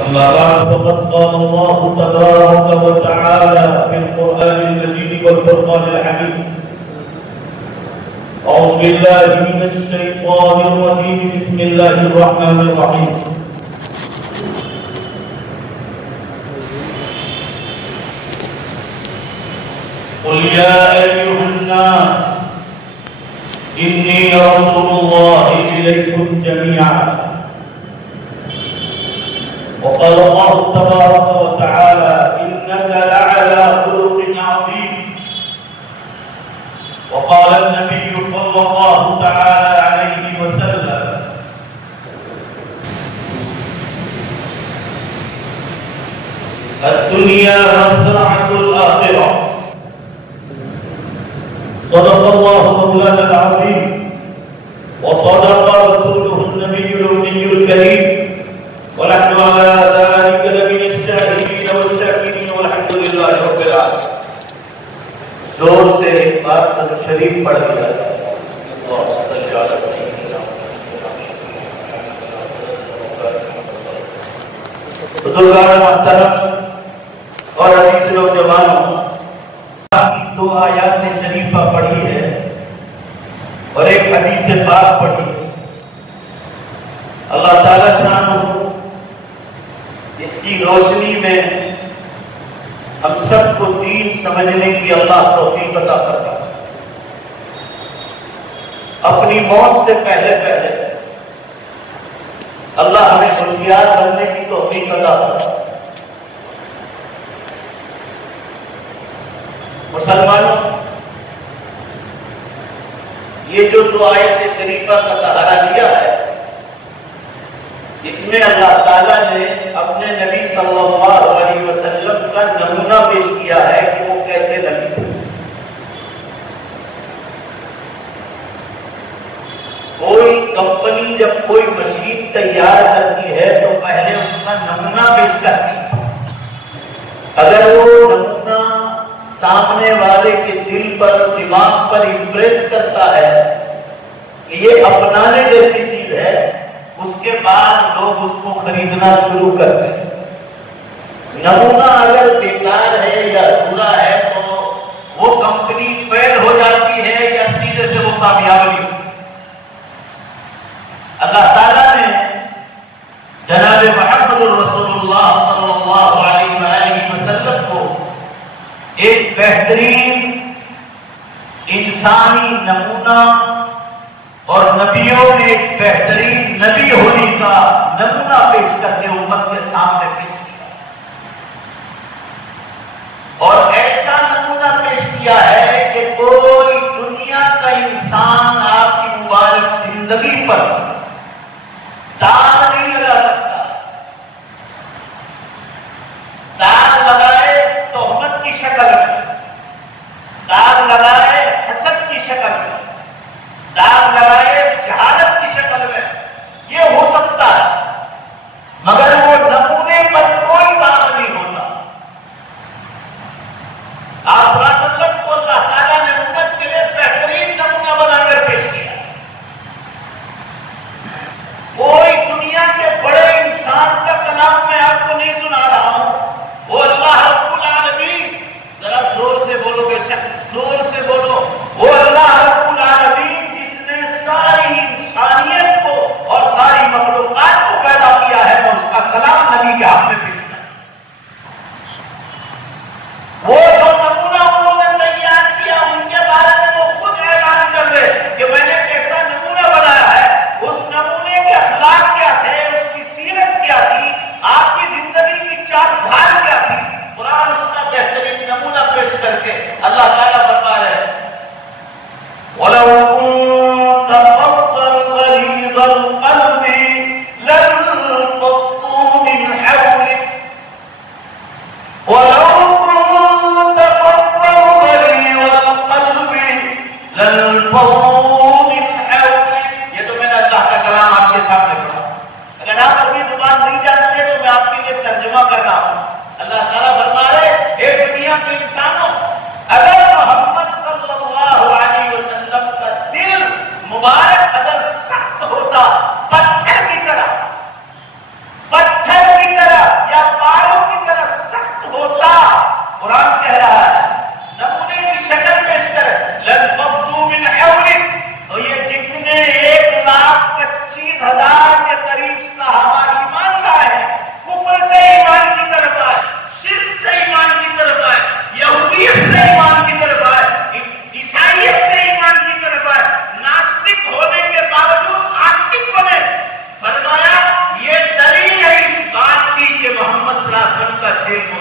أما بعد فقد قال الله تبارك وتعالى في القرآن المجيد والفرقان الحميد أعوذ بالله من الشيطان الرجيم بسم الله الرحمن الرحيم قل يا أيها الناس إني رسول الله إليكم جميعا وقال الله تبارك وتعالى إنك لعلى خلق عظيم وقال النبي صلى الله تعالى عليه وسلم الدنيا مزرعة الآخرة صدق الله مولانا العظيم وصدق رسوله النبي الأمي الكريم ونحن على ذلك لمن الشاهدين والشاكرين والحمد لله رب العالمين. زور سے ایک بار درود شریف پڑھ لیا اور صلی اللہ علیہ وسلم. بزرگان محترم اور عزیز نوجوانوں، دو آیات شریفہ پڑھی ہے اور ایک حدیث پاک پڑھی ہے. اللہ تعالیٰ شانہ اس کی روشنی میں ہم سب کو دین سمجھنے کی اللہ توفیق عطا کرتا ہے. اپنی موت سے پہلے اللہ ہمیں ہوشیار بننے کی توفیق عطا کرتا ہے. مسلمانوں، یہ جو دو آیت شریفہ کا سہارا لیا ہے، اس میں اللہ تعالیٰ نے اپنے نبی صلی اللہ علیہ وسلم کا نمونہ پیش کیا ہے کہ وہ کیسے نبی تھے. کوئی کمپنی جب کوئی مشین تیار کرتی ہے تو پہلے اس کا نمونہ پیش کرتی ہے. اگر وہ نمونہ سامنے والے کے دل پر دماغ پر امپریس کرتا ہے کہ یہ اپنانے جیسی چیز ہے، اس کے بعد لوگ اس کو خریدنا شروع کرتے ہیں. نمونہ اگر بیکار ہے یا ادھورا ہے تو وہ کمپنی فیل ہو جاتی ہے یا سیدھے سے وہ کامیاب نہیں ہوتی. اللہ تعالیٰ نے جناب محمد رسول اللہ صلی اللہ علیہ وآلہ وسلم کو ایک بہترین انسانی نمونہ اور نبیوں میں ایک بہترین نبی ہونے کا نمونہ پیش کر کے امت کے سامنے پیش کیا اور ایسا نمونہ پیش کیا ہے کہ کوئی دنیا کا انسان آپ کی مبارک زندگی پر داغ نہیں لگا سکتا. داغ لگائے تہمت کی شکل میں، داغ لگائے حسد کی شکل میں، داغ لگائے جہالت کی شکل میں، یہ ہو سکتا ہے، مگر وہ نمونے پر کوئی داغ نہیں ہوتا. آپ صلی اللہ علیہ وسلم کو اللہ تعالیٰ نے امت کے لیے بہترین نمونہ بنا کر پیش کیا.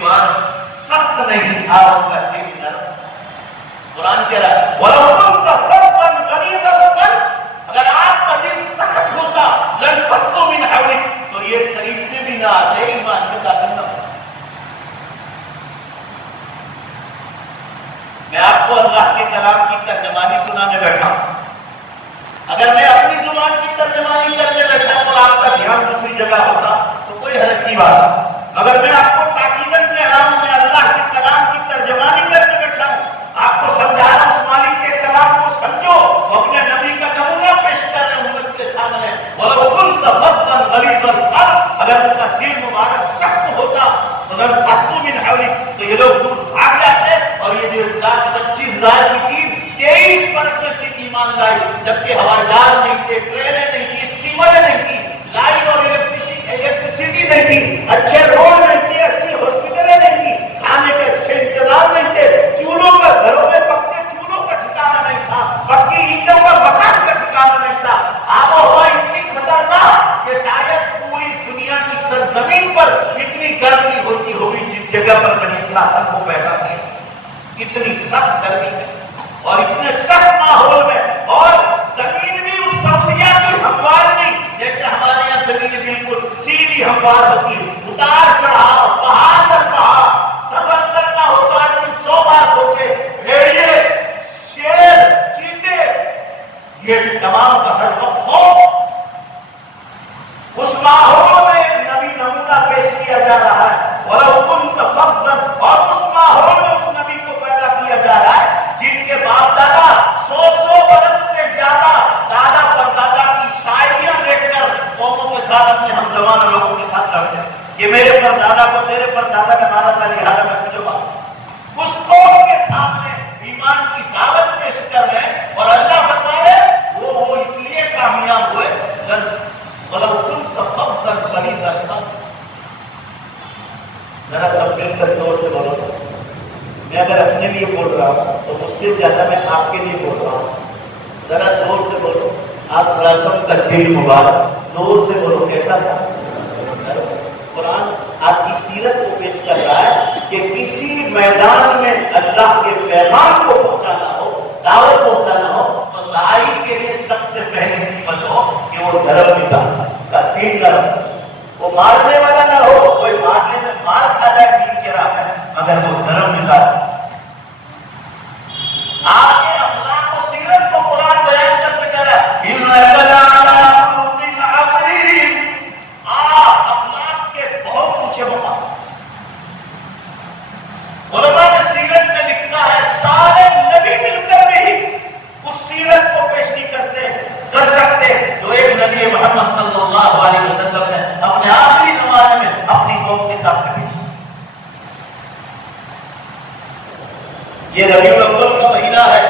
مبارک سخت نہیں تھا، ان کا دل نرم. قرآن کہہ رہا ہے وَلَوْ كُنْتَ فَظًّا غَلِيظَ الْقَلْبِ، اگر آپ کا دل سخت ہوتا لَانفَضُّوا مِنْ حَوْلِكَ، تو یہ قریب میں بھی نہ آتے، ایمان میں داخل نہ ہوتے. میں آپ کو اللہ کے کلام کی ترجمانی سنانے بیٹھا ہوں. اگر میں اپنی زبان کی ترجمانی کرنے بیٹھا اور آپ کا دھیان دوسری جگہ ہوتا تو کوئی حرج کی بات نہیں. اگر میں آپ کو تاکیدن کہہ رہا ہوں میں اللہ کے کلام کی ترجمانی کرنے بیٹھا ہوں، آپ کو سمجھا رہا ہوں اس مالک کے کلام کو سمجھو، وہ اپنے نبی کا نمونہ پیش کر رہے ہیں امت کے سامنے. وَلَوْ كُنْتَ فَظًّا غَلِيظَ الْقَلْبِ، اگر ان کا دل مبارک سخت ہوتا لَانفَضُّوا مِنْ حَوْلِكَ، تو یہ لوگ دور بھاگ جاتے. اور یہ جو 25,000 کی ٹیم 23 برس میں سے ایمان لائی، جبکہ ہوائی جہاز نہیں تھے، ٹرینیں نہیں تھی، اسٹیمریں نہیں تھی، لائٹ اور الیکٹریسٹی نہیں تھی، اچھے روڈ نہیں تھے، اچھی ہاسپٹلیں نہیں تھی، کھانے کے اچھے انتظام نہیں تھے، چولہوں کا گھروں میں پکے چولہوں کا ٹھکانا نہیں تھا، پکی اینٹوں کا مکان کا ٹھکانا نہیں تھا. آب و ہوا اتنی خطرناک کہ شاید پوری دنیا کی سرزمین پر اتنی گرمی ہوتی ہوگی جس جگہ پر نبی صلی اللہ علیہ وسلم کو پیدا کیا. اتنی سخت گرمی ہے اور اتنے سخت ماحول میں، اور زمین بھی اس سعودیہ کی ہموار نہیں جیسے ہمارے یہاں زمین بالکل سیدھی ہموار ہوتی ہے، اتار چڑھاؤ، پہاڑ پر پہاڑ، سفر کرنا ہو تو آدمی 100 بار سوچے. بھیڑیے، شیر، چیتے، یہ تمام کا ہر وقت خوف. اس ماحول میں ایک نبی نمونہ پیش کیا جا رہا ہے. وَلَوْ كُنْتَ فَظًّا، اور اس ماحول میں اس نبی کو پیدا کیا جا رہا ہے جن کے باپ دادا 100 برس سے زیادہ دادا پر دادا کی شاعریاں دیکھ کر قوموں کے ساتھ، اپنے ہم زمان لوگوں کے ساتھ لڑتے ہیں کہ میرے پر دادا کو تیرے پر دادا نے مارا تھا لہٰذا میں تجھے ماروں. اس قوم کے سامنے ایمان کی دعوت پیش کر رہے ہیں اور اللہ فرما رہے وہ اس لیے کامیاب ہوئے. وَلَوْ كُنْتَ فَظًّا غَلِيظَ الْقَلْبِ، ذرا سب مل کر زور سے بولو. میں اگر اپنے لیے بول رہا ہوں تو مجھ سے زیادہ میں آپ کے لیے بول رہا ہوں. ذرا زور سے بولو. آپ صلی اللہ علیہ وسلم کا دل مبارک، زور سے بولو کیسا تھا. قرآن آپ کی سیرت کو پیش کر رہا ہے کہ کسی میدان میں اللہ کے پیغام کو پہنچانا ہو، دعوت پہنچانا ہو تو داعی کے لیے سب سے پہلی صفت ہو کہ وہ نرم مزاج، اس کا دل نرم، وہ مارنے والا نہ ہو. کوئی مارنے میں مار کھا جائے دین کے راہ میں، مگر وہ نرم مزاج. آپ کے اخلاق و سیرت کو قرآن بیان کرتے کہہ رہا ہے اخلاق کے بہت اونچے مقام. علماء نے سیرت میں لکھا ہے سارے نبی مل کر بھی اس سیرت کو پیش نہیں کر سکتے جو ایک نبی محمد صلی اللہ علیہ وسلم نے اپنے آخری زمانے میں اپنی قوم کے سامنے پیش کی. یہ ربیع الاول کا مہینہ ہے.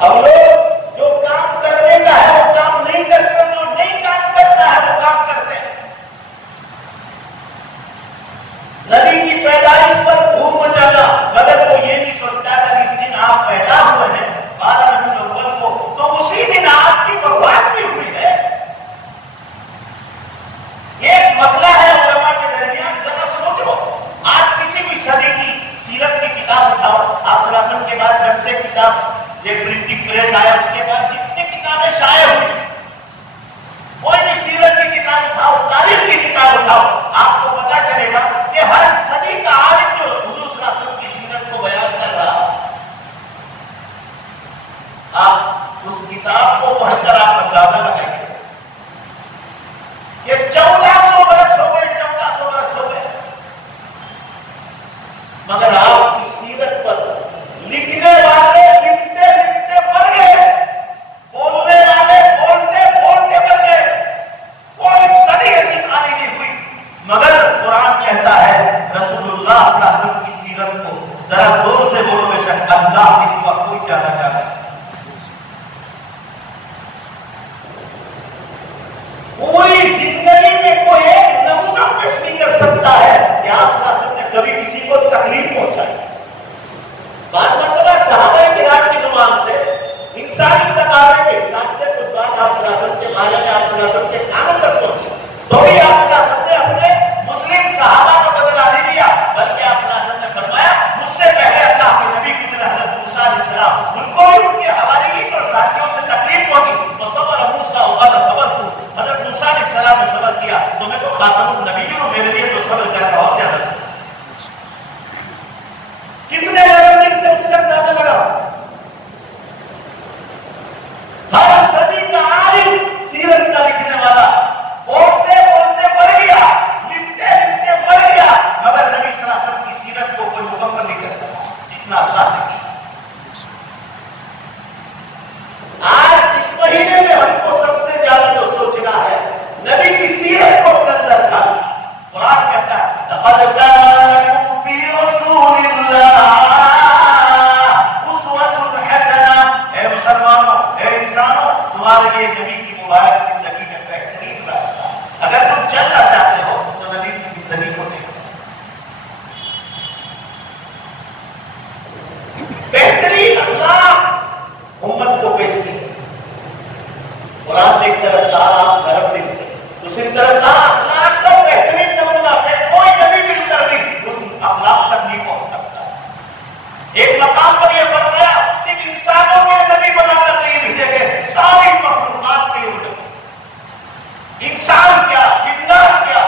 ہم لوگ جو کام کرنے کا ہے وہ کام نہیں کرتے اور جو نہیں کام کرنا ہے وہ کام کرتے ہیں. نبی کی پیدائش پر دھوم مچانا، مگر وہ یہ نہیں سوچتا اگر اس دن آپ پیدا ہوئے ہیں 12 ربیع الاول کو تو اسی دن آپ کی وفات بھی ہوئی ہے. ایک مسئلہ ہے علماء کے درمیان. ذرا سوچو، آپ کسی بھی صدی کی سیرت کی کتاب اٹھاؤ، آپ صلی اللہ علیہ وسلم کے بعد جب سے کتاب یہ پرنٹنگ پریس آیا اس کے بعد جتنی کتابیں شائع ہوئی، کوئی بھی سیرت کی کتاب اٹھاؤ، تاریخ کی کتاب اٹھاؤ، آپ کو پتا چلے گا کہ ہر صدی کا عالم جو حضور صلی اللہ علیہ وسلم کی سیرت کو بیان کر رہا، آپ اس کتاب کو پڑھ کر آپ اندازہ لگائیے یہ 1400 برس ہو گئے، 1400 برس ہو گئے، مگر آپ کی سیرت پر لکھنے والے لکھتے لکھتے مر گئے، بولنے والے بولتے بولتے مر گئے. کوئی صدی ایسی خالی نہیں ہوئی. مگر قرآن کہتا ہے رسول اللہ صلی اللہ علیہ وسلم کی سیرت کو ذرا زور سے بولو، بے شک اللہ کے سوا کوئی جانا چاہتا ہے. پوری زندگی میں کوئی ایک نمونہ پیش نہیں کر سکتا ہے کہ آپ صلی اللہ علیہ وسلم نے کبھی کسی کو تکلیف پہنچائی. بعض مرتبہ صحابہ کرام کی زبان سے انسانی تقاضے کے حساب سے کچھ بات آپ صلی اللہ علیہ وسلم کے بارے میں، آپ صلی اللہ علیہ وسلم کے کانوں تک پہنچی تو بھی آپ صلی اللہ علیہ وسلم نے اپنے مسلم صحابہ خاتم النبیین ہو، میرے لیے تو صبر کرنا اور زیادہ تھا. کتنے دن تھے اس سے اندازہ لگا. ہر صدی کا عالم، سیرت کا لکھنے والا، بولتے بولتے مر گیا، لکھتے لکھتے مر گیا، مگر نبی صلی اللہ علیہ وسلم کی سیرت کو کوئی مکمل نہیں کر سکا جتنا اللہ نے کیا. آج اس مہینے میں ہم کو سب سے زیادہ جو سوچنا ہے نبی کی سیرت کو اپنے اندر ڈال. قرآن کہتا ہے لقد كان لكم في رسول الله اسوة حسنة. اے مسلمانوں، اے انسانوں، تمہارے لیے نبی کی مبارک زندگی میں بہترین راستہ. اگر تم چلنا چاہتے ہو تو نبی کی زندگی کو دیکھو. بہترین اخلاق امت کو پیش کی. قرآن ایک طرف کہا آپ نرم دل تھے، دوسری طرف کہا اخلاق کا بہترین نمونہ ہے. کوئی نبی مل کر بھی اس اخلاق تک نہیں پہنچ سکتا. ایک مقام پر یہ فرمایا صرف انسانوں میں نبی بنا کر نہیں بھیجے گئے، ساری مخلوقات کے لیے. انسان کیا، جنات کیا،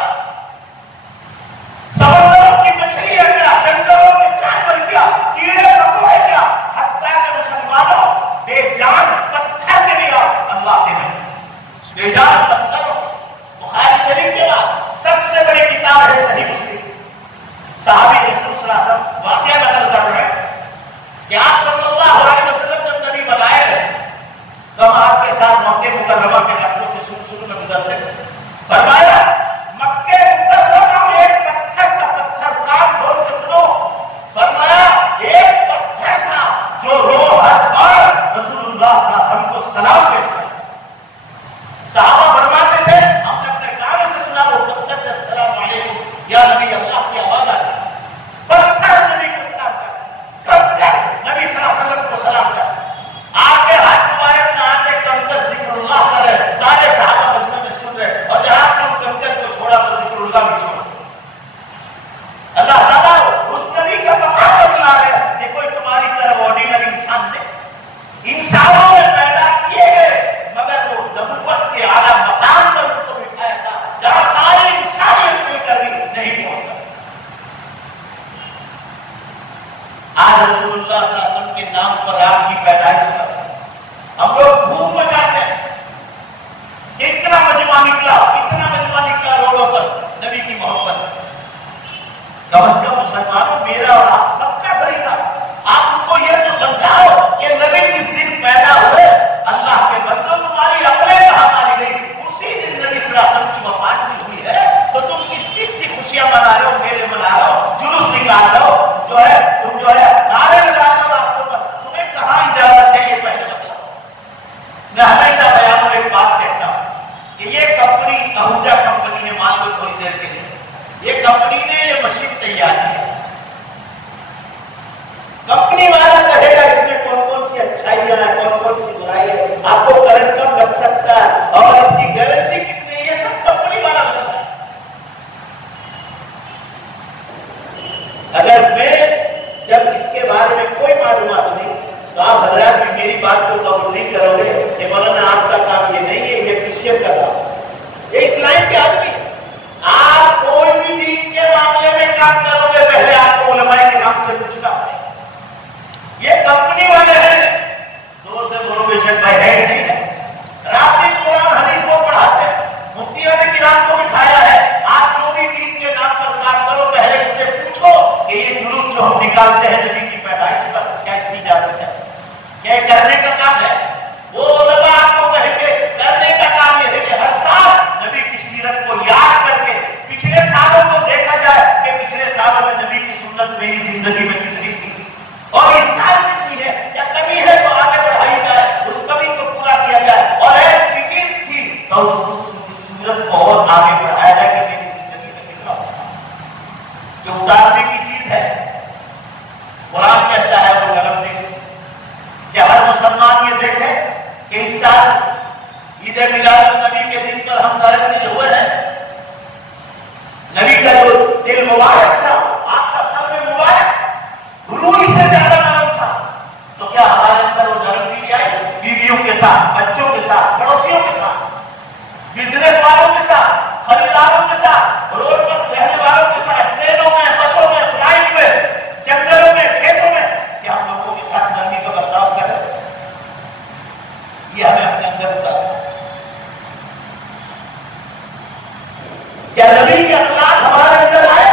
سمندروں کی مچھلیاں کیا، جنگلوں کے جانور کیا، کیڑے مکوڑے کیا، حتیٰ کہ مسلمانوں بے جان پتھر کے بھی اللہ کے نبی. بے جان پتھروں. بخاری شریف کے بعد سب سے بڑی کتاب ہے صحیح مسلم. صحابی رسول صلی اللہ علیہ وسلم واقعہ نقل کر رہے ہیں کہ آپ صلی اللہ علیہ وسلم جب نبی بنائے گئے تو ہم آپ کے ساتھ مکہ مکرمہ کے راستوں سے شروع میں گزرتے تھے. فرمایا مکہ مکرمہ میں ایک پتھر کا پتھر کام کھول کے سنو. فرمایا ایک پتھر تھا جو روز ہر بار رسول اللہ صلی اللہ علیہ وسلم کو سلام پیش کرتا. صحابہ فرماتے تھے ہم نے اپنے کان سے سنا وہ پتھر سے السلام علیکم یا نبی اللہ کی آواز آتی. پتھر نبی کو سلام کر، کنکر نبی صلی اللہ علیہ وسلم کو سلام کر. آپ کے ہاتھ مبارک میں آتے کنکر ذکر اللہ کر رہے، سارے صحابہ مجمع میں سن رہے، اور جہاں آپ نے کنکر کو چھوڑا تو ذکر اللہ بھی چھوڑا. اللہ تعالیٰ اس نبی کا مقام بتلا رہے ہیں کہ کوئی تمہاری طرح آرڈینری انسان نہیں. انسانوں میں پیدا کیے گئے مگر وہ نبوت کے اعلیٰ مقام پر ان کو بٹھایا تھا جہاں ساری انسانیت میں کبھی نہیں پہنچ سکتی. آج رسول اللہ صلی اللہ علیہ وسلم کے نام پر آپ کی پیدائش پر ہم لوگ دھوم مچاتے ہیں. اتنا مجمع نکلا روڈوں پر نبی کی محبت. کم از کم مسلمانوں میرا اور آپ سب کا فریضہ آپ ان کو یہ تو سمجھاؤ کہ نبی جس دن پیدا ہوئے اللہ کے بندوں تمہاری عقلیں کہاں ماری گئی. اسی دن نبی صلی اللہ علیہ وسلم کی وفات بھی ہوئی ہے تو تم کس چیز کی خوشیاں منا رہے ہو، میلے منا رہے ہو، جلوس نکال رہے ہو، تم نعرے لگا رہے ہو راستوں پر. تمہیں کہاں اجازت ہے یہ پہلے بتلاؤ. میں ہمیشہ بیان میں ایک بات کہتا ہوں کہ یہ کمپنی اہوجا کمپنی ہے، مان لو تھوڑی دیر کے لیے یہ کمپنی نے یہ مشین تیار کی. کمپنی والا کہے گا اس میں کون کون سی اچھائیاں ہیں، کون کون سی برائی ہے، آپ کو کرنٹ کم لگ سکتا ہے اور اس کی گارنٹی کتنی، یہ سب کمپنی والا بتاتا ہے. اگر میں جب اس کے بارے میں کوئی معلومات نہیں تو آپ حضرات بھی میری بات کو قبول نہیں کرو گے کہ مولانا آپ کا کام یہ نہیں ہے، یہ کرسچن کا کام ہے. یہ اسلام کے آدمی. آپ کوئی بھی دین کے معاملے میں کام کرو گے پہلے آپ کو علماء کے کام سے پوچھنا پڑے گا. یہ کمپنی والے ہیں. زور سے بولو بے شک بھائی ہے کہ نہیں ہے. رات دن قرآن حدیث کو پڑھاتے ہیں، مفتیوں نے کرام کو بٹھایا ہے. آپ جو بھی دین کے نام پر کام کرو پہلے اس سے پوچھو کہ یہ جلوس جو ہم نکالتے ہیں نبی کی پیدائش پر کیا اس کی اجازت ہے، کیا کرنے کا کام ہے. وہ علماء آپ کو کہیں گے کرنے کا کام یہ ہے کہ ہر سال نبی کی سیرت کو یاد کر کے پچھلے سالوں کو دیکھا جائے کہ پچھلے سالوں میں نبی کی سنت میری زندگی میں کتنی تھی اور اس سال کتنی ہے. کیا کمی ہے تو آگے بڑھائی جائے، اس کمی کو پورا کیا جائے، اور ایس اٹ تھی تو اس سورت کو اور آگے بڑھایا جائے کہ میری زندگی میں کتنا جو اتارنے کی چیز ہے. قرآن کہتا ہے وہ نرم دل کہ ہر مسلمان یہ دیکھے کہ اس سال عید میلاد النبی کے دن پر ہم نرم دل ہوئے ہیں. نبی کا جو دل مبارک تھا، آپ کا قلب مبارک روح سے زیادہ نرم تھا، تو کیا ہمارے اندر وہ نرم دلی آئی؟ بیویوں کے ساتھ، بچوں کے ساتھ، پڑوسیوں کے ساتھ، بزنس والوں کے ساتھ، خریدار کیا نبی کے اخلاق ہمارے اندر آئے؟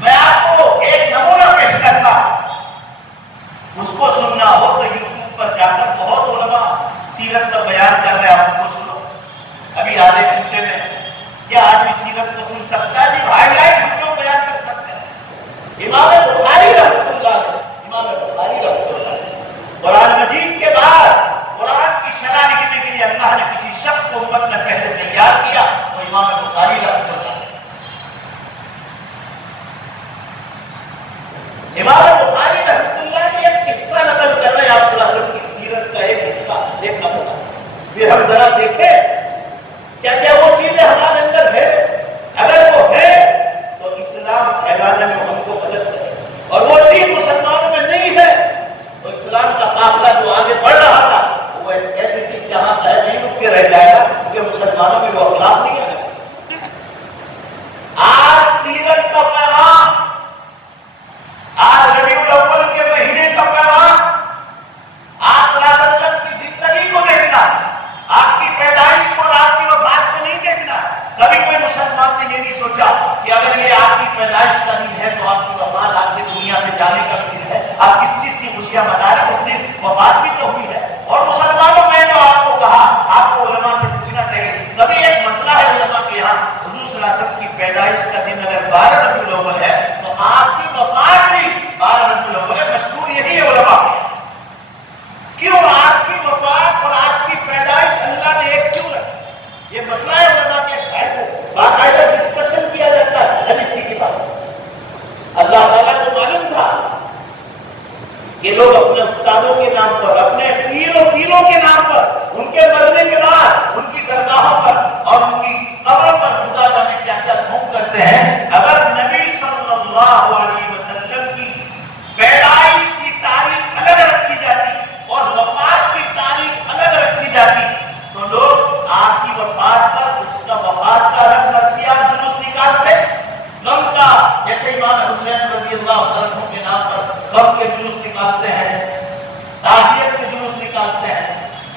میں آپ کو ایک نمونہ پیش کرتا ہوں، اس کو سننا ہو تو یوٹیوب پر جا کر بہت علماء سیرت کا بیان کر رہے ہیں، آپ کو سنو ابھی آدھے گھنٹے میں۔ کیا آدمی سیرت کو سن سکتا ہے؟ صرف ہائی لائٹ ہم لوگ بیان کر سکتے ہیں۔ امام بخاری رحمۃ اللہ علیہ، امام بخاری رحمۃ اللہ علیہ، قرآن مجید کے بعد قرآن کی شرح لکھنے کے لیے اللہ نے کسی شخص کو امت نے پہلے تیار کیا، وہ امام بخاری رحمۃ اللہ علیہ۔ امام بخاری رحمۃ اللہ نے ایک قصہ نقل کر رہے ہیں آپ صلی اللہ علیہ وسلم کی سیرت کا، ایک حصہ، ایک نمونہ۔ پھر ہم ذرا دیکھیں کیا کیا وہ چیزیں ہمارے اندر ہے، اگر وہ ہے تو اسلام پھیلانے میں ہم کو مدد کرے، اور وہ چیز مسلمانوں میں نہیں ہے تو اسلام کا قافلہ جو آگے بڑھ رہا تھا وہ ایسی چیز جہاں ہے نہیں رک کے رہ جائے گا، کیونکہ مسلمانوں میں وہ اخلاق نہیں ہے۔ آج سیرت کا پیغام، آج ربیع الاول کے مہینے کا پیغام، آج صلی اللہ علیہ وسلم کی زندگی کو دیکھنا، آپ کی پیدائش کو اور آپ کی وفات کو نہیں دیکھنا۔ کبھی کوئی مسلمان نے یہ نہیں سوچا کہ اگر یہ آپ کی پیدائش کا دن ہے تو آپ کی وفات، آپ کی دنیا سے جانے کا دن ہے، آپ کس چیز کی خوشیاں منا رہے ہیں؟ اس دن وفات بھی تو ہوئی ہے۔ اور مسلمانوں میں جو آپ کو کہا، آپ کو علماء سے پوچھنا چاہیے، کبھی ایک مسئلہ ہے علماء کے یہاں، حضور صلی اللہ علیہ وسلم کی پیدائش کا دن اگر 12 ربیع الاول ہے تو آپ کی وفات بھی 12 ربیع الاول ہے۔ مشہور یہی ہے علماء کے، کیوں آپ کی وفات اور آپ کی پیدائش اللہ نے ایک کیوں رکھی؟ یہ مسئلہ ہے علماء کے، ایسے باقاعدہ ڈسکشن کیا جاتا ہے حدیث کی کتاب۔ اللہ تعالیٰ کو معلوم تھا کہ لوگ اپنے استادوں کے نام پر، اپنے پیروں کے نام پر، ان کے مرنے کے بعد ان کی درگاہوں پر اور ان کی قبروں پر خدا جانے کیا کیا دھوم کرتے ہیں۔ اگر نبی صلی اللہ علیہ وسلم کی پیدائش کی تاریخ الگ رکھی جاتی اور وفات کی تاریخ الگ رکھی جاتی تو لوگ آپ کی وفات پر اس کا وفات کا الگ مرثیات جلوس نکالتے، غم کا، جیسے امام حسین رضی اللہ عنہ کے نام پر غم کے جلوس نکالتے ہیں، تعزیت کے جلوس نکالتے ہیں،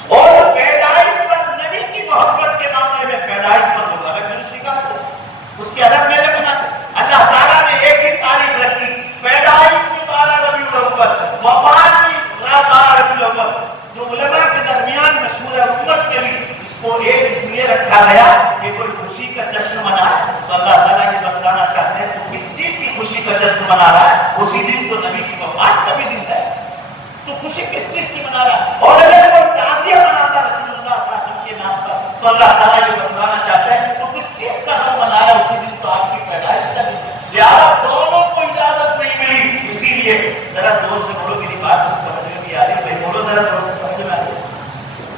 اور پیدائش پر نبی کی محبت کے معاملے میں پیدائش پر لوگ الگ جلوس نکالتے، اس کے الگ میلے مناتے۔ اللہ تعالیٰ نے ایک ہی تاریخ رکھی، پیدائش بھی 12 ربیع الاول، وفات بھی 12 ربیع الاول، جو علماء کے درمیان مشہور ہے، امت کے بھی اس کو ایک اس لیے رکھا گیا کہ کوئی خوشی کا جشن منائے۔ تو اللہ تعالیٰ یہ بتلانا چاہتے ہیں تو کس چیز کی خوشی کا جشن منا رہا ہے؟ اسی دن تو نبی کی وفات کا بھی دن ہے، تو خوشی کس چیز کی منا رہا ہے؟ اور اگر کوئی تعزیہ مناتا رسول اللہ صلی اللہ علیہ وسلم کے نام پر تو اللہ تعالیٰ یہ بتلانا چاہتے ہیں تو کس چیز کا ہم منایا؟ اسی دن تو آپ کی پیدائش کا دن ہے۔ لہٰذا دونوں کو اجازت نہیں ملی، اسی لیے ذرا زور سے بولو، میری بات کچھ سمجھ میں بھی آ رہی ہے، بولو ذرا زور سے، سمجھ میں آ رہی ہے۔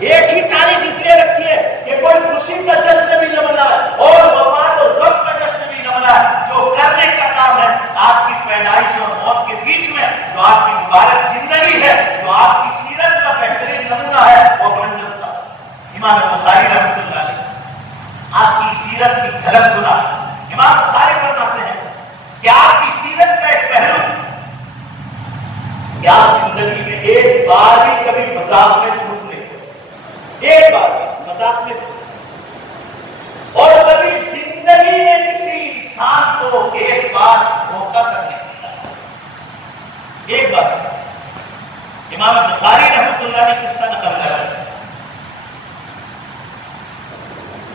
ایک ہی تاریخ اس لیے رکھی ہے کہ کوئی خوشی کا جشن بھی نہ منائے اور وفات اور غم کا جشن بھی نہ منائے۔ جو کرنے کا کام ہے آپ کی پیدائش اور موت کے بیچ میں جو آپ کی مبارک زندگی ہے، جو آپ کی سیرت کا بہترین نمونہ ہے، وہ بلند تھا۔ امام بخاری رحمۃ اللہ علیہ آپ کی سیرت کی جھلک سنا۔ امام بخاری فرماتے ہیں کہ آپ کی سیرت کا ایک پہلو کیا زندگی میں ایک بار بھی کبھی مذاق میں چھوٹ نہیں، ایک بار مذاق میں، اور کبھی زندگی میں کسی انسان کو ایک بار دھوکہ کرنے، ایک بار۔ امام بخاری رحمۃ اللہ نے قصہ نقل کر رہے ہیں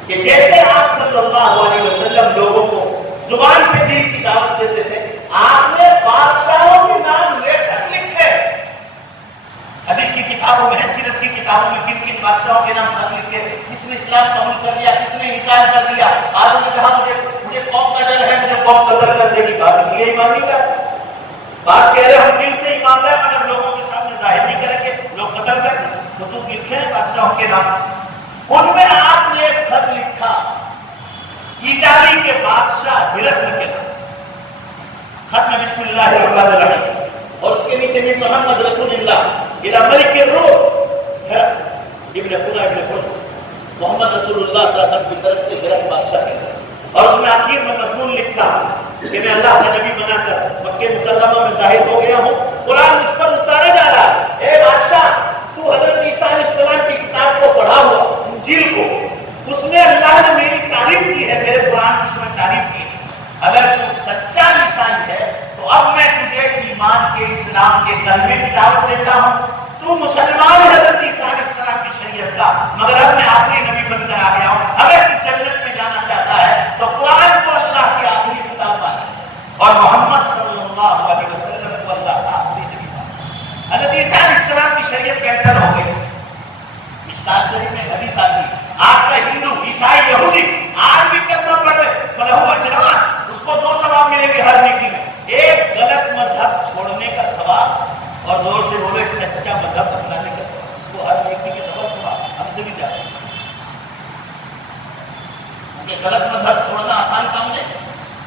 کہ جیسے آپ صلی اللہ علیہ وسلم لوگوں کو زبان سے دین کی دعوت دیتے تھے، آپ نے بادشاہوں کے نام لیٹرز لکھے۔ حدیث کی کتابوں میں، سیرت کی کتابوں میں کن کن بادشاہوں کے نام خط لکھے، کس نے اسلام قبول کر لیا، کس نے انکار کر دیا۔ آدم نے کہا مجھے قوم کا ڈر ہے، مجھے قوم قتل کر دے گی، بات اس لیے ایمان نہیں کرتے۔ بات کہہ رہے ہم دل سے ایمان لائے مگر لوگوں کے سامنے ظاہر نہیں کریں گے، لوگ قتل کر دیں۔ خطوط لکھے ہیں بادشاہوں کے نام، ان میں آپ نے ایک خط لکھا اٹالی کے بادشاہ ہرقل کے نام، خط میں بسم اللہ الرحمن الرحیم، اور اس کے نیچے بھی محمد رسول اللہ الى ملک الروم ہرقل ابن فلان محمد رسول اللہ صلی اللہ علیہ وسلم کی طرف سے ہرقل بادشاہ کے نام، اور اس میں آخر میں مضمون لکھا کہ میں اللہ کا نبی بنا کر مکہ مکرمہ میں ظاہر ہو گیا ہوں، قرآن مجھ پر اتارا جا رہا ہے۔ اے بادشاہ، تو حضرت عیسیٰ علیہ السلام کی کتاب کو پڑھا ہوا، انجیل کو، اس میں اللہ نے میری تعریف کی ہے، میرے قرآن کی اس میں تعریف کی ہے، اگر تو سچا عیسائی ہے تو اب میں تجھے ایمان کے اسلام کے کلمے کی دعوت دیتا ہوں، تو مسلمان ہے حضرت عیسیٰ علیہ السلام کی شریعت کا، مگر اب میں آخری نبی بن کر آ گیا ہوں، اگر تو جنت میں جانا چاہتا ہے تو قرآن کو اللہ کی آخری کتاب مانے اور محمد صلی اللہ علیہ وسلم کو اللہ کا آخری نبی مانے۔ حضرت عیسیٰ علیہ السلام کی شریعت کینسل ہو گئی۔ مشکوٰۃ شریف میں حدیث آتی، آج کا ہندو، عیسائی، یہودی آج بھی کلمہ پڑھ رہے فلہو اجران، اس کو 2 ثواب ملیں گے ہر نیکی میں، ایک غلط مذہب چھوڑنے کا ثواب اور زور سے بولو ایک سچا مذہب اپنانے کا ثواب، اس کو ہر نیکی کے ڈبل ثواب، ہم سے بھی زیادہ۔ کیونکہ غلط مذہب چھوڑنا آسان کام نہیں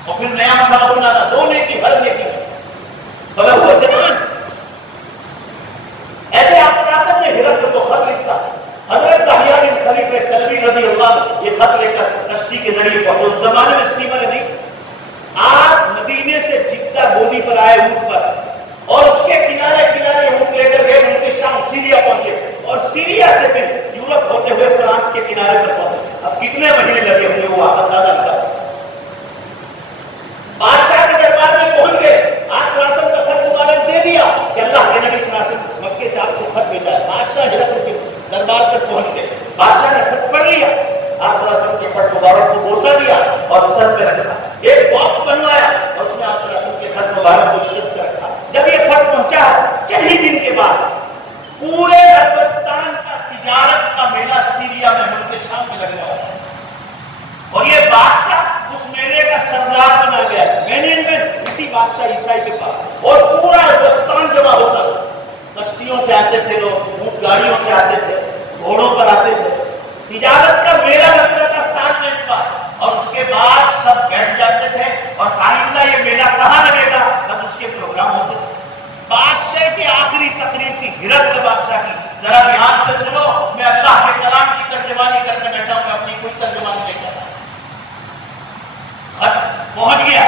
اور پھر نیا مذہب اپنانا، 2 نیکی ہر نیکی میں فلہو اجران۔ ایسے آپ سیاست نے ہرقل کو خط لکھا، حضرت دحیہ بن خلیفہ کلبی رضی اللہ عنہ یہ خط لے کر کشتی کے ذریعے پہنچے، اس زمانے میں اسٹیمر نہیں تھے، آپ مدینے سے جدہ گودی پر آئے اونٹ پر اور اس کے کنارے کنارے اونٹ لے کر گئے، ان کے شام سیریا پہنچے اور سیریا سے پھر یورپ ہوتے ہوئے فرانس کے کنارے پر پہنچے۔ اب کتنے مہینے لگے ہوں گے وہ آپ اندازہ لگا۔ بادشاہ کے دربار میں پہنچ گئے، آپ صلی اللہ علیہ وسلم کا خط مبارک دے دیا کہ اللہ کے نبی صلی اللہ علیہ وسلم مکے سے آپ کو خط بھیجا ہے۔ بادشاہ ہرقل کے دربار تک پہنچ گئے، بادشاہ نے خط پڑھ لیا، آپ صلی اللہ علیہ وسلم کے خط مبارک کو بوسہ دیا اور سر پہ رکھا، ایک باکس بنوایا اور اس میں آپ صلی اللہ علیہ وسلم کے خط مبارک کو عزت سے رکھا۔ جب یہ خط پہنچا چند ہی دن کے بعد پورے عربستان کا تجارت کا میلہ سیریا میں ملک شام میں لگنے والا ہے اور یہ بادشاہ اس میلے کا سردار بنا گیا، مینجمنٹ اسی بادشاہ عیسائی کے پاس، اور پورا عربستان جمع ہوتا تھا، کشتیوں سے آتے تھے لوگ، اونٹ گاڑیوں سے آتے تھے، گھوڑوں پر آتے تھے، تجارت کا میلہ لگتا تھا 60 منٹ کا، اور اس کے بعد سب بیٹھ جاتے تھے اور آئندہ یہ میلہ کہاں لگے گا بس اس کے پروگرام ہوتے تھے۔ بادشاہ کی آخری تقریر تھی، ہرقل بادشاہ کی، ذرا دھیان سے سنو، میں اللہ کے کلام کی ترجمانی کرنے بیٹھا ہوں، میں اپنی کوئی ترجمانی نہیں کرتا۔ خط پہنچ گیا،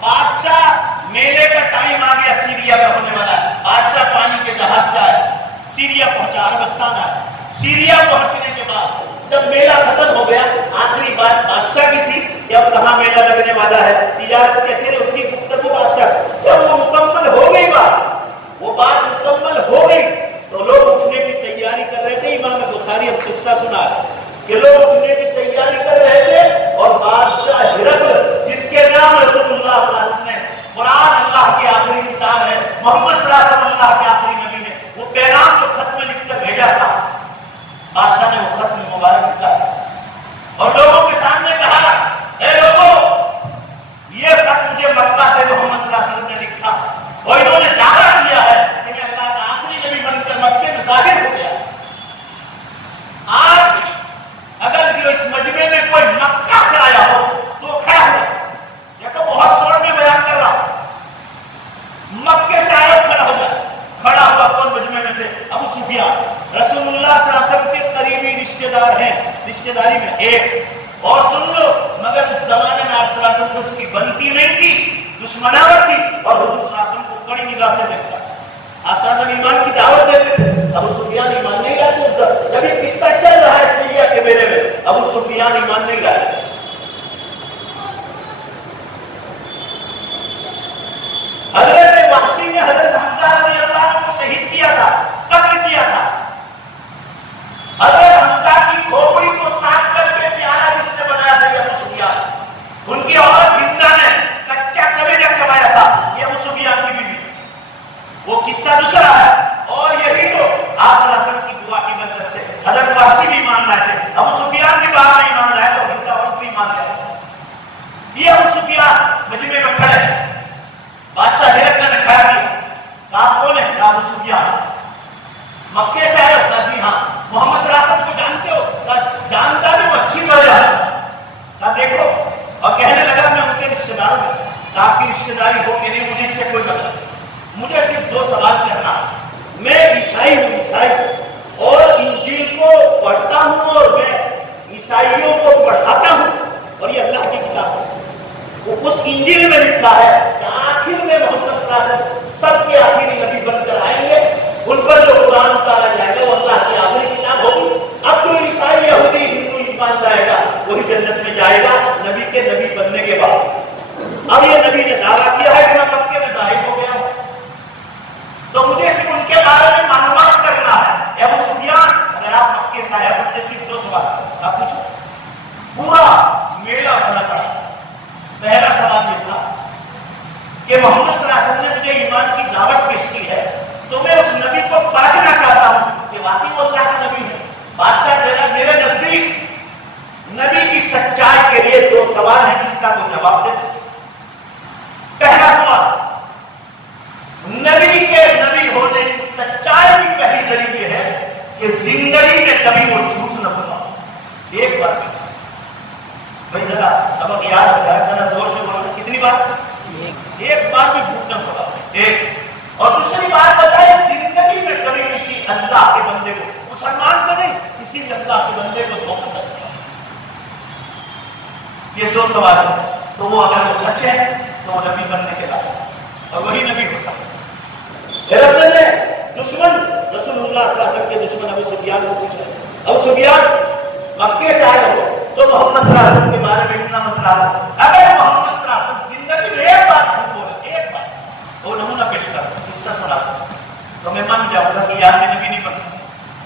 بادشاہ میلے کا ٹائم آ گیا، سیریا میں ہونے والا ہے، بادشاہ پانی کے جہاز سے آیا، سیریا پہنچا، عربستان آیا۔ سیریا پہنچنے کے بعد جب میلہ ختم ہو گیا، آخری بات بادشاہ کی تھی کہ اب کہاں میلہ لگنے والا ہے، تجارت کیسے ہے، اس کی گفتگو بادشاہ، جب وہ مکمل ہو گئی وہ بات مکمل ہو گئی تو لوگ اٹھنے کی تیاری کر رہے تھے۔ امام بخاری اب قصہ سنا ہے کہ لوگ اٹھنے کی تیاری کر رہے تھے اور بادشاہ ہرقل جس کے نام رسول اللہ صلی اللہ علیہ وسلم نے، قرآن اللہ کی آخری کتاب ہے، محمد صلی اللہ علیہ وسلم اللہ کے آخری نبی ہے، وہ پیغام جو خط میں لکھ کر بھیجا تھا، بادشاہ نے وہ خط میں مبارک لکھا اور لوگوں کے سامنے کہا، اے لوگوں، یہ خط مجھے مکہ سے محمد صلی اللہ علیہ وسلم نے لکھا اور انہوں نے دعویٰ کیا ہے کہ میں اللہ کا آخری نبی بن کر مکے میں ظاہر ہو گیا۔ آج اگر جو اس مجمع میں کوئی مکہ سے آیا ہو تو کھڑا ہوا، یا تو بہت شور میں بیان کر رہا ہوں، مکے سے آیا ہو کھڑا ہو جائے۔ کھڑا ہوا کون مجمع میں سے؟ ابو سفیان، رسول اللہ صلی اللہ علیہ وسلم کے قریبی رشتہ دار ہیں، رشتہ داری میں ایک، اور سن لو مگر اس زمانے میں آپ صلی اللہ علیہ وسلم سے اس کی بنتی نہیں تھی، دشمناوٹ تھی اور حضور صلی اللہ علیہ وسلم کو کڑی نگاہ سے دیکھتا۔ آپ صلی اللہ علیہ وسلم ایمان کی دعوت دیتے تھے، ابو سفیان ایمان نہیں لاتے اس وقت، جب یہ قصہ چل رہا ہے سیریا کے میلے میں، ابو سفیان ایمان نہیں لاتے۔ حضرت وحشی نے حضرت حمزہ رضی اللہ عنہ کو شہید کیا تھا، قتل کیا تھا۔ حضرت حمزہ کی کھوپڑی کو صاف کر کے پیالہ جس نے بنایا تھا، یہ ابو سفیان، ان کی عورت ہندا نے کچا کلیجہ چبایا تھا، یہ ابو سفیان کی بیوی تھی۔ وہ قصہ دوسرا ہے اور یہی تو آپ صلی اللہ علیہ وسلم کی دعا کی برکت سے حضرت وحشی بھی ایمان لائے تھے، ابو سفیان بھی بعد میں ایمان لائے تو ہندا عورت بھی ایمان لائے۔ یہ ابو سفیان مجمع میں کھڑے، بادشاہ ہرقل نے کھڑا کیا، آپ کون ہیں؟ ابو سفیان، مکے سے آئے ہو؟ کہا جی ہاں۔ محمد صلی اللہ علیہ وسلم کو جانتے ہو؟ کہا جانتا بھی، وہ اچھی طرح جانتا۔ کہا دیکھو، اور کہنے لگا میں ان کے رشتہ داروں میں، کہا آپ کی رشتہ داری ہو کہ نہیں مجھے اس سے کوئی مطلب، مجھے صرف 2 سوال کرنا، میں عیسائی ہوں، عیسائی اور انجیل کو پڑھتا ہوں اور میں عیسائیوں کو پڑھاتا ہوں اور یہ اللہ کی کتاب ہے، وہ اس انجیل میں لکھا ہے کہ آخر میں محمد صلی اللہ علیہ وسلم سب کے آخری نبی بن کر آئیں گے، ان پر جو قرآن اتارا جائے گا وہ اللہ کی آخری کتاب ہوگی۔ اب تو عیسائی، یہودی، ہندو ایمان لائے گا وہی جنت میں جائے گا نبی کے نبی بننے کے بعد۔ اب یہ نبی نے دعویٰ کیا ہے کہ میں مکے میں ظاہر ہو گیا ہوں، تو مجھے صرف ان کے بارے میں معلومات کرنا ہے۔ ابو سفیان اگر آپ مکے سے آیا تو مجھے صرف 2 سوال آپ پوچھو۔ پورا میلہ بھرا پڑا۔ پہلا سوال یہ تھا کہ محمد صلی اللہ علیہ وسلم نے مجھے ایمان کی دعوت پیش کی ہے، تو میں اس نبی کو پرکھنا چاہتا ہوں کہ واقعی وہ اللہ کا نبی ہے۔ بادشاہ کہنا میرے نزدیک نبی کی سچائی کے لیے 2 سوال ہیں جس کا تو جواب دے۔ پہلا سوال، نبی کے نبی ہونے کی سچائی کی پہلی دلیل یہ ہے کہ زندگی میں کبھی وہ جھوٹ نہ بولا، ایک بار بھی۔ بھائی ذرا سبق یاد ہو جائے، ذرا زور سے بولنا، کتنی بار؟ ایک بار بھی جھوٹ نہ بولا، ایک۔ اور دوسری بات بتائے، زندگی میں کبھی کسی اللہ کے بندے کو، مسلمان کو نہیں، کسی بھی اللہ کے بندے کو دھوکہ نہ دیا۔ یہ 2 سوال ہیں، تو وہ اگر وہ سچ ہے تو وہ نبی بننے کے لائق، اور وہی نبی ہو سکتا۔ ہرقل نے دشمن رسول اللہ صلی اللہ علیہ وسلم کے دشمن ابو سفیان کو پوچھا، ابو سفیان مکے سے آئے ہو تو محمد صلی اللہ علیہ وسلم کے بارے میں اتنا مطلع، اگر محمد صلی اللہ علیہ وسلم زندگی میں ایک بار جھوٹ بولے، ایک بار، وہ نمونہ پیش کر، قصہ سنا تو میں مان جاؤں گا کہ یار میں نبی نہیں بن سکتا۔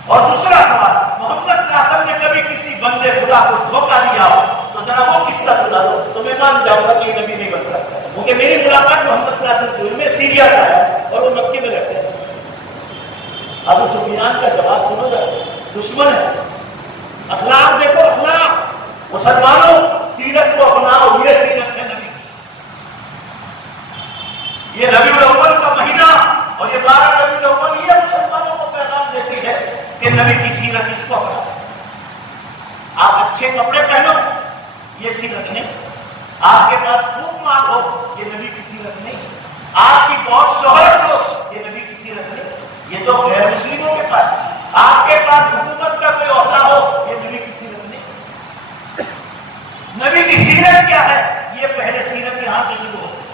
اور دوسرا سوال، محمد صلی اللہ علیہ وسلم نے کبھی کسی بندے خدا کو دھوکہ دیا ہو تو ذرا وہ قصہ سنا دو تو میں مان جاؤں گا کہ یہ نبی نہیں بن سکتا، کیونکہ میری ملاقات محمد صلی اللہ علیہ وسلم سے میں سیریا سے آیا اور وہ مکے میں رہتے ہیں۔ ابو سفیان کا جواب سنو ذرا، دشمن ہے، اخلاق دیکھو، اخلاق، مسلمانوں سیرت کو اپناؤ، یہ سیرت ہے نبی کی۔ یہ ربیع الاول کا مہینہ اور یہ 12 ربیع الاول یہ مسلمانوں کو پیغام دیتی ہے کہ نبی کی سیرت اس کو اپناؤ۔ آپ اچھے کپڑے پہنو، یہ سیرت نہیں۔ آپ کے پاس خوب مال ہو، یہ نبی کی سیرت نہیں۔ آپ کی بہت شہرت ہو، یہ نبی کی سیرت نہیں، یہ تو غیر مسلموں کے پاس ہے۔ آپ کے پاس حکومت کا کوئی عہدہ ہو، یہ نبی کی سیرت نہیں۔ نبی کی سیرت کیا ہے؟ یہ پہلے سیرت یہاں سے شروع ہوتی ہے۔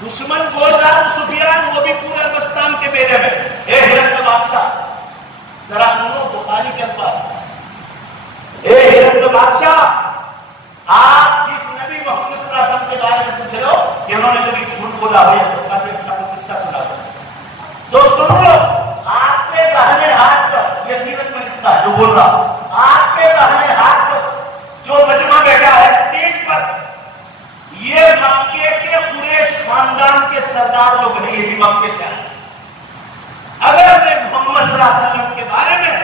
دشمن بول رہا ابو سفیان، وہ بھی پورے عربستان کے بیڑے میں، اے ہرقل بادشاہ، ذرا سنو بخاری کے الفاظ، اے ہرقل بادشاہ، آپ جس نبی محمد صلی اللہ علیہ وسلم کے بارے میں پوچھ رہے ہو کہ انہوں نے کبھی جھوٹ بولا ہو یا دھوکہ دیا، سب کو قصہ سنا دو تو سن لو۔ آپ کے داہنے ہاتھ پر، یہ سیرت میں لکھا ہے جو بول رہا، آپ کے داہنے ہاتھ پر جو مجمع بیٹھا ہے اسٹیج پر، یہ مکے کے قریش خاندان کے سردار لوگ ہیں، یہ بھی مکے سے آئے۔ اگر میں محمد صلی اللہ علیہ وسلم کے بارے میں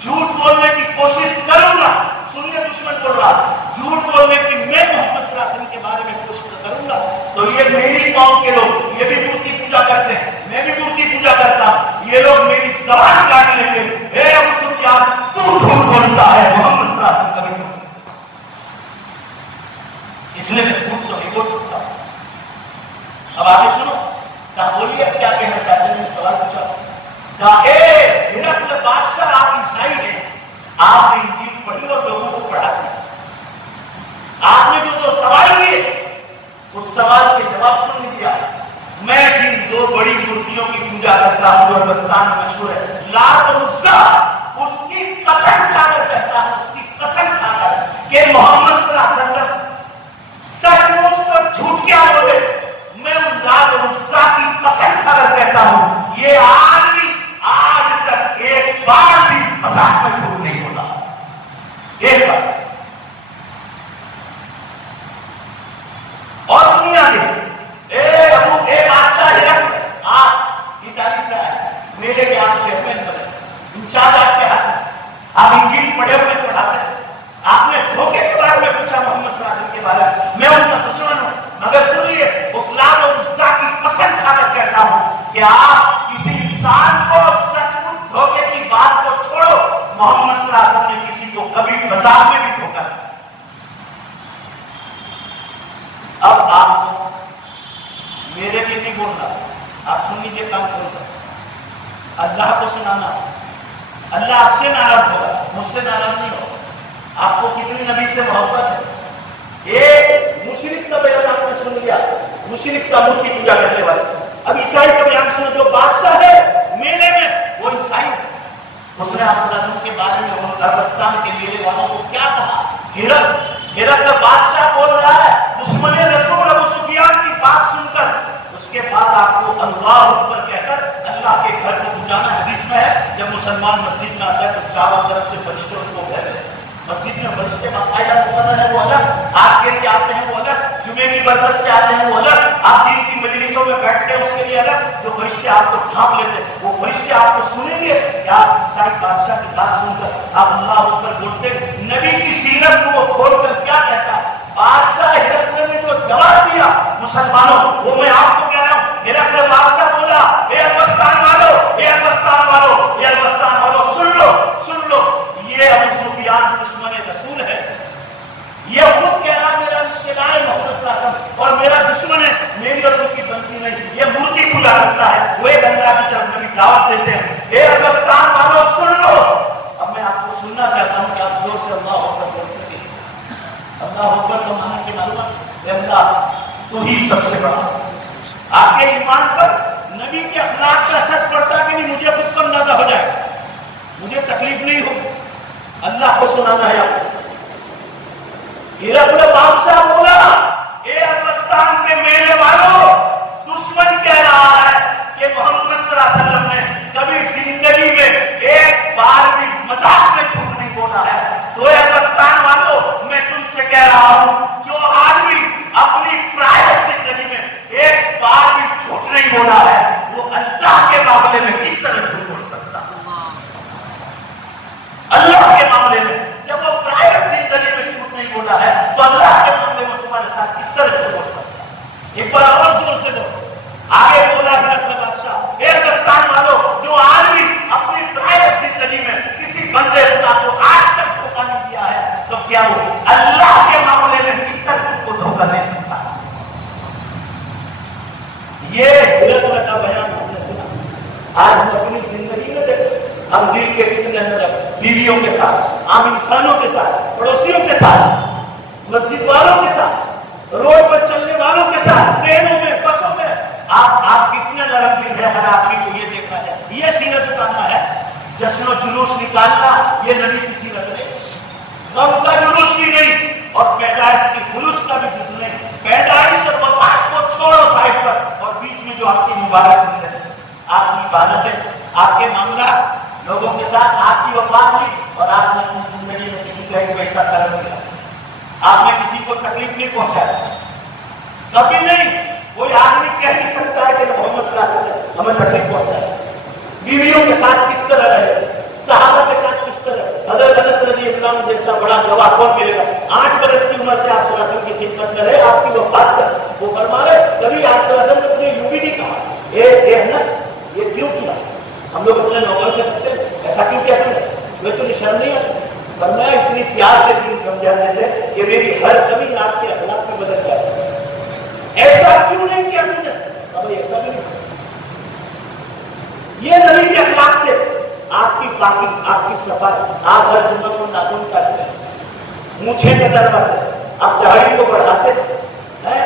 جھوٹ بولنے کی کوشش کروں گا، سنیے دشمن بول رہا، جھوٹ بولنے کی میں محمد صلی اللہ علیہ وسلم کے بارے میں کوشش کروں گا تو یہ میری قوم کے لوگ، یہ بھی مورتی پوجا کرتے ہیں، میں بھی مورتی پوجا کرتا ہوں، یہ لوگ میری زبان کاٹ لیں گے، اے ابو سفیان تو جھوٹ بولتا ہے، محمد صلی اللہ علیہ وسلم کبھی جھوٹ، اس لیے میں جھوٹ تو نہیں بول سکتا۔ اب آگے سنو، کہا بولیے اب کیا کہنا چاہتے ہیں؟ میں نے سوال پوچھا، کہا اے ہرقل بادشاہ، آپ عیسائی ہیں، آپ نے انجیل پڑھی اور لوگوں کو پڑھاتے ہیں، آپ نے جو 2 سوال کیے اس سوال کے جواب سن لیجیے۔ میں جن 2 بڑی مورتیوں کی پوجا کرتا ہوں جو عربستان میں مشہور ہے، لات اور عزا، اس کی قسم کھا کر کہتا ہوں، اس کی قسم کھا کر کہ محمد صلی اللہ علیہ وسلم سچ مچ تو جھوٹ کیا بولے، میں ان لات اور عزا کی قسم کھا کر کہتا ہوں یہ آدمی آج تک ایک بار بھی مذاق میں جھوٹ نہیں بولا، ایک بار۔ اور سنیے آگے، اے بادشاہ ہرقل، آپ اٹلی سے آئے، میلے کے آپ چیئرمین بنے، انچارج آپ کے ہاتھ میں، آپ انجیل پڑھے ہوئے پڑھاتے ہیں، آپ نے دھوکے کے بارے میں پوچھا محمد صلی اللہ علیہ وسلم کے بارے میں ان کا دشمن ہوں، مگر سنیے اس لات اور عزا کی قسم کھا کر کہتا ہوں کہ آپ کسی انسان کو سچ مچ دھوکے کی بات کو چھوڑو، محمد صلی اللہ علیہ وسلم نے کسی کو کبھی مذاق میں بھی دھوکا نہیں۔ اب آپ میرے لیے نہیں بول رہا، آپ سن لیجیے کام کر رہا، اللہ کو سنانا، اللہ آپ سے ناراض ہوگا، مجھ سے ناراض نہیں ہوگا۔ آپ کو کتنی نبی سے محبت ہے؟ ایک مشرک کا بیان آپ نے سن لیا، مشرک کا مورتی پوجا کرنے والے۔ اب عیسائی کا بیان سنو، جو بادشاہ ہے میلے میں وہ عیسائی ہے، اس نے آپ صلی اللہ علیہ وسلم کے بارے میں عربستان کے میلے والوں کو کیا کہا؟ ہرقل بادشاہ بول رہا ہے دشمن رسول ابو سفیان کی بات سن کر، اس کے بعد آپ کو اللہ اکبر کہہ کر اللہ کے گھر کو جانا۔ حدیث میں ہے جب مسلمان مسجد میں آتا ہے تو چاروں طرف سے فرشتے اس کو گھر لیں۔ مسجد میں فرشتے باقاعدہ مقرر ہیں وہ الگ، آپ کے لیے آتے ہیں وہ الگ، جمعے کی برکت سے آتے ہیں وہ الگ، آپ دین کی مجلسوں میں بیٹھتے ہیں اس کے لیے الگ، جو فرشتے آپ کو ڈھانپ لیتے ہیں وہ فرشتے آپ کو سنیں گے کہ آپ عیسائی بادشاہ کی بات سن کر آپ اللہ اکبر بولتے ہیں۔ نبی کی سیرت کو وہ کھول کر کیا کہتا ہے؟ بادشاہ ہرقل نے جو جواب دیا مسلمانوں، وہ میں آپ کو کہہ رہا ہوں۔ ہرقل بادشاہ بولا اے اربستان والو، اے اربستان والو، اے اربستان والو، سن لو سن لو، یہ ابو سفیان دشمن رسول ہے، یہ خود کہہ رہا میرا رشتہ دار ہے محمد صلی اللہ علیہ وسلم اور میرا دشمن ہے، میری اور ان کی بنتی نہیں، یہ مورتی پوجا کرتا ہے، وہ ایک اللہ کی طرف نبی دعوت دیتے ہیں۔ اے اربستان والو سن لو، اب میں آپ کو سننا چاہتا ہوں کہ آپ زور سے اللہ اکبر بولتے ہیں۔ اللہ اکبر کا معنی کیا معلوم ہے؟ اللہ تو ہی سب سے بڑا۔ آپ کے ایمان پر نبی کے اخلاق کا اثر پڑتا کہ نہیں مجھے خود کو اندازہ ہو جائے، مجھے تکلیف نہیں ہوگی، اللہ کو سنانا ہے آپ کو۔ ہرقل بادشاہ بولا اے اربستان کے میلے والوں، دشمن کہہ رہا ہے کہ محمد صلی اللہ علیہ وسلم نے کبھی زندگی میں ایک بار بھی مذاق میں جھوٹ نہیں بولا ہے، تو اے اربستان والوں میں تم سے کہہ رہا ہوں جو آدمی اپنی پرائیویٹ زندگی میں ایک بار بھی جھوٹ نہیں بولا ہے وہ اللہ کے معاملے میں کس طرح جھوٹ بول سکتا؟ اللہ کے معاملے میں جب وہ پرائیویٹ زندگی میں جھوٹ نہیں بولا ہے تو اللہ کے معاملے میں تمہارے ساتھ کس طرح جھوٹ بول سکتا؟ ایک بار اور زور سے بولو۔ آگے بولا ہرقل بادشاہ اے اربستان والوں، جو آدمی اپنی پرائیویٹ زندگی میں کسی بندے خدا کو آج تک دھوکہ نہیں دیا ہے تو کیا وہ اللہ کے معاملے میں کس طرح تم کو دھوکہ دے سکتا ہے؟ یہ ہرقل کا بیان ہم نے سنا۔ آج ہم اپنی زندگی میں دیکھیں ہم دل کے کتنے نرم، بیویوں کے ساتھ، عام انسانوں کے ساتھ، پڑوسیوں کے ساتھ، مسجد والوں کے ساتھ، روڈ پر چلنے والوں کے ساتھ، ٹرینوں میں، بسوں میں، آپ کتنے نرم دل ہے۔ ہر آدمی کو یہ دیکھنا چاہیے، یہ سیرت اتارنا ہے۔ جشن و جلوس نکالنا یہ نبی کی سیرت نہیں، غم کا جلوس بھی نہیں اور پیدائش کی خلوص کا بھی جزو نہیں۔ پیدائش اور وفات کو چھوڑو سائڈ پر، اور بیچ میں جو آپ کی مبارک زندگی، آپ کی عبادتیں، آپ کے معاملات لوگوں کے ساتھ، آپ کی وفات ہوئی اور آپ نے اپنی زندگی میں کسی کا ایک ویسا کرم کیا، آپ نے کسی کو تکلیف نہیں پہنچایا، کبھی نہیں۔ کوئی آدمی کہہ نہیں سکتا ہے کہ محمد صلی اللہ علیہ وسلم ہمیں تکلیف پہنچایا۔ بیویوں کے ساتھ کس طرح رہے، صحابہ کے ساتھ کس طرح، حضرت انس رضی اللہ عنہ جیسا بڑا گواہ کون ملے گا؟ 8 برس کی عمر سے آپ صلی اللہ علیہ وسلم کی خدمت میں رہے، آپ کی وفات تک وہ فرما رہے کبھی آپ صلی اللہ علیہ وسلم نے یوں بھی نہیں کہا اے انس یہ کیوں کیا؟ ہم لوگ اپنے نوکر سے کہتے ہیں ایسا کیوں کیا تم نے، وہ تو شرم نہیں آتی؟ فرمایا اتنی پیار سے دین سمجھاتے تھے کہ میری ہر کمی آپ کے اخلاق میں بدل جائے، ایسا کیوں نہیں کیا تم نے؟ اب ایسا بھی نہیں، یہ نبی کے اخلاق تھے۔ آپ کی پاکی، آپ کی صفائی، آپ ہر جمعہ کو ناخن کاٹتے ہیں، مونچھیں کترواتے ہیں، آپ داڑھی کو بڑھاتے تھے،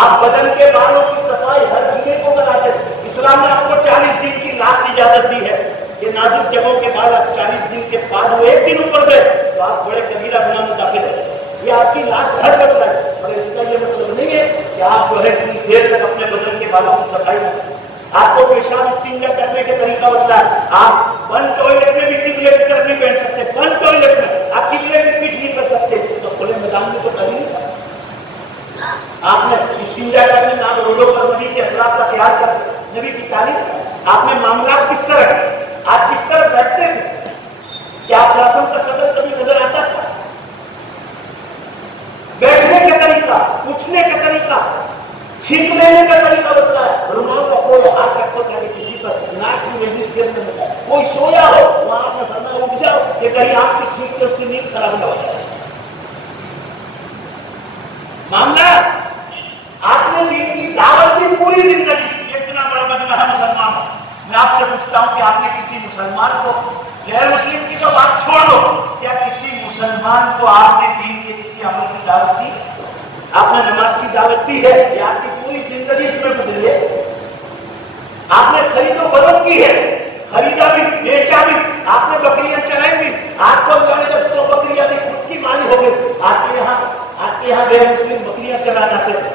آپ بدن کے بالوں کی صفائی ہر جمعے کو کراتے تھے۔ اسلام نے آپ کو 40 دن کی لاسٹ اجازت دی ہے، یہ نازک جگہوں کے بعد آپ 40 دن کے بعد وہ ایک دن اوپر گئے تو آپ بڑے کبیرہ گناہ میں داخل ہیں، یہ آپ کی لاسٹ ہر بدلا ہے، مگر اس کا یہ مطلب نہیں ہے کہ آپ جو ہے اتنی دیر تک اپنے بدن کے بالوں کی صفائی کریں۔ آپ کو پیشاب استنجا کرنے کے طریقہ بتلا ہے، آپ بند ٹوائلٹ میں بھی قبلے کی طرف نہیں بیٹھ سکتے، بند ٹوائلٹ میں آپ قبلے کی پیچھ نہیں کر سکتے، تو کھلے میدان میں تو کر ہی نہیں سکتے۔ آپ نے استنجا کرنے آپ روڈوں پر نبی کے اخلاق کا خیال کرتے، نبی کی تعلیم، آپ نے معاملات کس طرح کی، آپ کس طرح بیٹھتے تھے، کیا آپ صلی اللہ علیہ وسلم کا صدر کبھی نظر آتا تھا؟ بیٹھنے کا طریقہ، اٹھنے کا طریقہ، چھینک لینے کا طریقہ بتلا ہے، رومال کا کوئی ہاتھ رکھو تاکہ کسی پر ناک کی ورزش کرنے میں کوئی سویا ہو وہاں آپ نے فرمایا اٹھ جاؤ کہ کہیں آپ کی چھینک سے نیند خراب نہ ہو جائے۔ معاملہ آپ نے دین کی دعوت کی پوری زندگی، یہ اتنا بڑا مجمع ہے مسلمان، میں آپ سے پوچھتا ہوں کہ آپ نے کسی مسلمان کو، غیر مسلم کی تو بات چھوڑ دو، کیا کسی مسلمان کو آپ نے دین کے کسی عمل کی دعوت دی؟ آپ نے نماز کی دعوت دی ہے، یہ آپ کی پوری زندگی اس میں گزری ہے۔ آپ نے خرید و فروخت کی ہے، خریدا بھی بیچا بھی، آپ نے بکریاں چرائی بھی، آپ کو اللہ نے جب 100 بکریاں دی خود کی مالی ہو گئی، آپ کے یہاں آپ کے یہاں غیر مسلم بکریاں چلا جاتے تھے،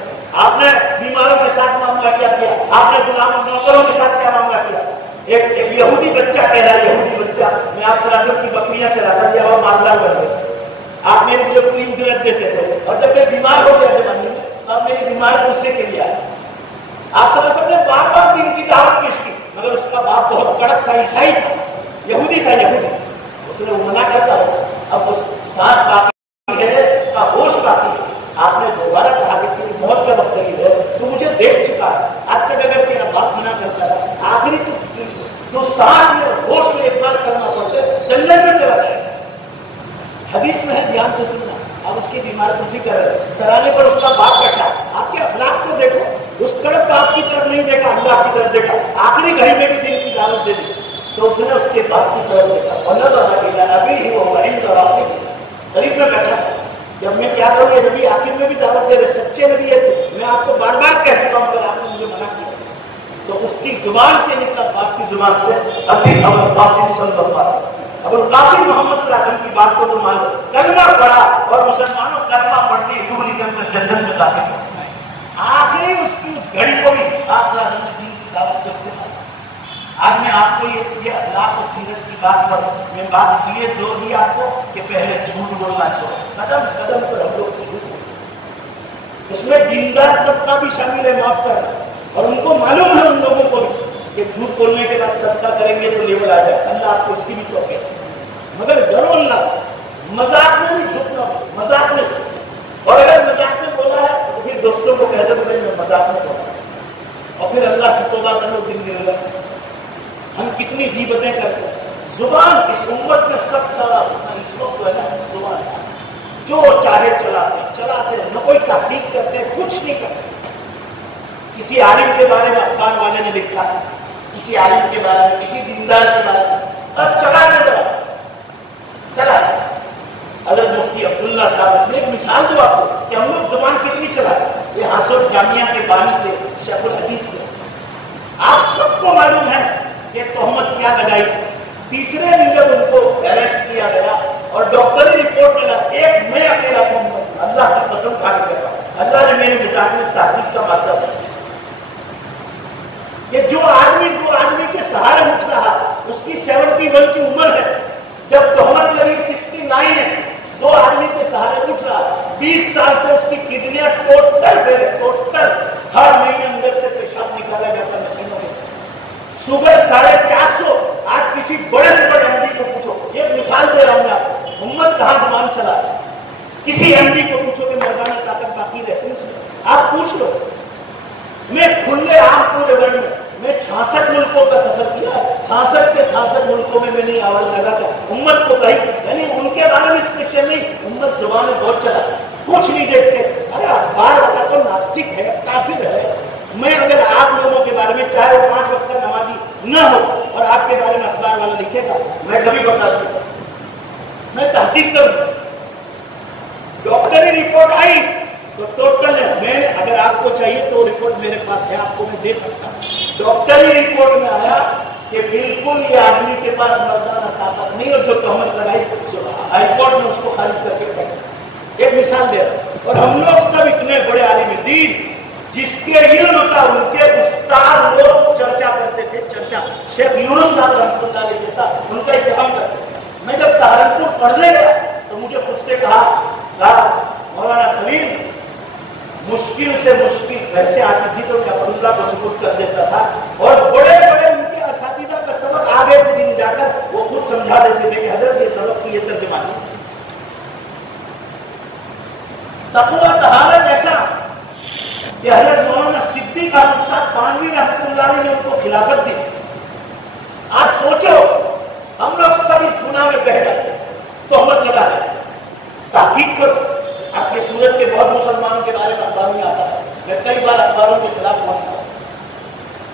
آپ نے بیماروں کے ساتھ معاملہ کیا کیا، آپ نے غلاموں نوکروں کے ساتھ کیا معاملہ کیا. ایک یہودی بچہ کہہ رہا ہے، یہودی بچہ میں آپ صلی اللہ علیہ وسلم کی بکریاں چلاتا تھا اور مالدار بن گئے، آپ میرے مجھے پوری اجرت دیتے تھے، اور جب میں بیمار ہو گیا زمانے میں اب میری بیمار غصے کے لیے آیا. آپ صلی اللہ علیہ وسلم نے بار بار دین کی دعوت پیش کی، مگر اس کا باپ بہت کڑک تھا، عیسائی تھا، یہودی تھا، یہودی. اس نے وہ منع کرتا ہو. اب اس سانس باقی ہے، اس کا ہوش باقی ہے، آپ نے دوبارہ کہا کہ تیری موت کا وقت قریب ہے، تو مجھے دیکھ چکا ہے، اب تک اگر تیرا باپ منع کرتا ہے آخری تو سانس میں ہوش میں اقبال کرنا پڑتا ہے، جنت میں چلا جائے. حدیث میں ہے، دھیان سے سننا. اب اس کی بیمار کسی کر رہے سرانے پر اس کا باپ بیٹھا. آپ کے اخلاق تو دیکھو، اس کڑک باپ کی طرف نہیں دیکھا، اللہ کی طرف دیکھا. آخری گھڑی میں بھی دین کی دعوت دے دی تو اس نے اس کے باپ کی طرف دیکھا. ابھی ہی وہ غریب میں بیٹھا تھا. جب میں کیا کروں، یہ نبی آخر میں بھی دعوت دے رہے، سچے نبی ہے، میں آپ کو بار بار کہہ چکا ہوں مگر آپ نے مجھے منع کیا. تو اس کی زبان سے نکلا، باپ کی زبان سے، ابھی ابو القاسم صلی اللہ علیہ وسلم، ابو القاسم محمد صلی اللہ علیہ وسلم کی بات کو تو مانو. کلمہ پڑھا اور مسلمانوں کلمہ پڑھ کے روح نکل کر جنت میں داخل کرتا ہے. آخری اس کی اس گھڑی کو بھی آپ صلی اللہ علیہ وسلم نے دین کی دعوت کو استعمال. آج میں آپ کو یہ اخلاق اور سیرت کی بات پر میں بات اس لیے زور دی آپ کو کہ پہلے جھوٹ بولنا چھوڑو. قدم قدم پر ہم لوگ جھوٹ بولتے، اس میں دیندار طبقہ بھی شامل ہے، معاف کرنا. اور ان کو معلوم ہے، ان لوگوں کو بھی، کہ جھوٹ بولنے کے بعد صدقہ کریں گے تو لیول آ جائے. اللہ آپ کو اس کی بھی توفیق دے. مگر ڈرو اللہ سے، مذاق میں بھی جھوٹ نہ بولو، مذاق میں. اور اگر مذاق میں بولا ہے تو پھر دوستوں کو کہہ دو کہ میں مذاق میں بولا، اور پھر اللہ سے توبہ کرو، دن گر لو. ہم کتنی غیبتیں کرتے ہیں. زبان اس امت میں سب سے بڑا اس وقت ہے نا، زبان جو چاہے چلاتے ہیں، نہ کوئی تحقیق کرتے ہیں، کچھ نہیں کرتے. کسی عالم کے بارے میں اخبار والے نے لکھا، کسی عالم کے بارے میں، کسی دیندار کے بارے میں، بس چلا. اگر مفتی عبداللہ صاحب، میں ایک مثال دوں آپ کو کہ ہم لوگ زبان کتنی چلاتے. یہ ہاسوٹ جامعہ کے بانی تھے، شیخ الحدیث تھے. آپ سب کو معلوم ہے کہ تہمت کیا لگائی. تیسرے دن جب ان کو اریسٹ کیا گیا اور ڈاکٹری رپورٹ ملا، ایک میں اکیلا تھا. اللہ کی قسم کھا کے کہتا ہوں، اللہ نے میرے مزاج میں تحقیق کا مادہ دیا کہ جو آدمی دو آدمی کے سہارے اٹھ رہا، اس کی 71 کی عمر ہے، جب تہمت لگی 69 ہے، دو آدمی کے سہارے اٹھ رہا. 20 سال سے اس کی کڈنیاں ٹوٹل ہر مہینے اندر سے پیشاب نکالا جاتا مشینوں کے. شوگر 450. آج کسی بڑے سے بڑے ایم ڈی کو پوچھو، ایک مثال دے رہا ہوں میں آپ کو، امت کہاں زبان چلا ہے. کسی ایم ڈی کو پوچھو کہ مردانہ طاقت باقی رہتی ہے، آپ پوچھ لو. میں کھلے عام پورے ورلڈ میں 66 ملکوں کا سفر کیا، 66 کے 66 ملکوں میں نے آواز لگا کر امت کو کہی، یعنی ان کے بارے میں اسپیشل نہیں، امت زبان میں بہت چلا، کچھ نہیں دیکھتے. ارے اخبار والا تو ناسٹک ہے، کافر ہے. میں اگر آپ لوگوں کے بارے میں، چاہے وہ 5 وقت کا نمازی نہ ہو، اور آپ کے بارے میں اخبار والا لکھے گا، میں کبھی برداشت نہیں کروں، میں تحقیق کروں. ڈاکٹری رپورٹ آئی تو ٹوٹل ہے. میں نے اگر آپ کو چاہیے تو رپورٹ میرے پاس ہے، آپ کو میں دے سکتا ہوں. ڈاکٹری رپورٹ میں آیا کہ بالکل یہ آدمی کے پاس مردانہ طاقت نہیں، اور جو تہمت لگائی ہائی کورٹ نے اس کو خارج کر کے پھینکا. ایک مثال دے رہا ہوں. اور ہم لوگ سب اتنے بڑے عالم دین جس کے علم کا ان کے استاد لوگ چرچا کرتے تھے، چرچا شیخ یونس صاحب رحمۃ اللہ علیہ جیسا ان کا احترام کرتے تھے. میں جب سہارنپور پڑھنے گیا تو مجھے خود سے کہا مولانا خلیل، مشکل سے مشکل ویسے آتی تھی تو میں عبداللہ کو سپرد کر دیتا تھا، اور بڑے بڑے ان کے اساتذہ کا سبق آگے کے دن جا کر وہ خود سمجھا دیتے تھے کہ حضرت یہ سبق کی یہ ترجمہ نہیں. تقویٰ طہارت ایسا کہ حضرت مولانا صدیق احمد صاحب بانوی رحمۃ اللہ علیہ نے ان کو خلافت دی. آپ سوچو ہم لوگ سب اس گناہ میں بہہ جاتے ہیں، تہمت لگا ہے. تحقیق کرو. آپ کی صورت کے بہت مسلمانوں کے بارے میں اخباروں میں آتا ہے، میں کئی بار اخباروں کے خلاف پہنچتا ہوں.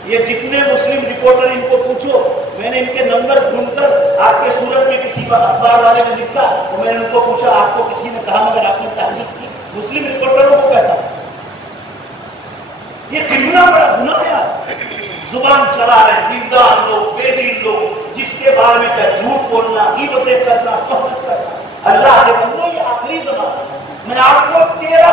یہ جتنے مسلم رپورٹر ان کو پوچھو، میں نے ان کے نمبر ڈھونڈ کر آپ کے صورت میں کسی اخبار والے نے لکھا تو میں نے ان کو پوچھا آپ کو کسی نے کہا مگر آپ نے تحقیق کی. مسلم رپورٹروں کو کہتا ہوں یہ کتنا بڑا گناہ ہے. زبان چلا رہے دیندار لوگ، بے دین لوگ، جس کے بارے میں چاہے جھوٹ بولنا، غیبتیں کرنا، تہمت کرنا. اللہ کے بندو یہ آخری زبان. میں آپ کو 13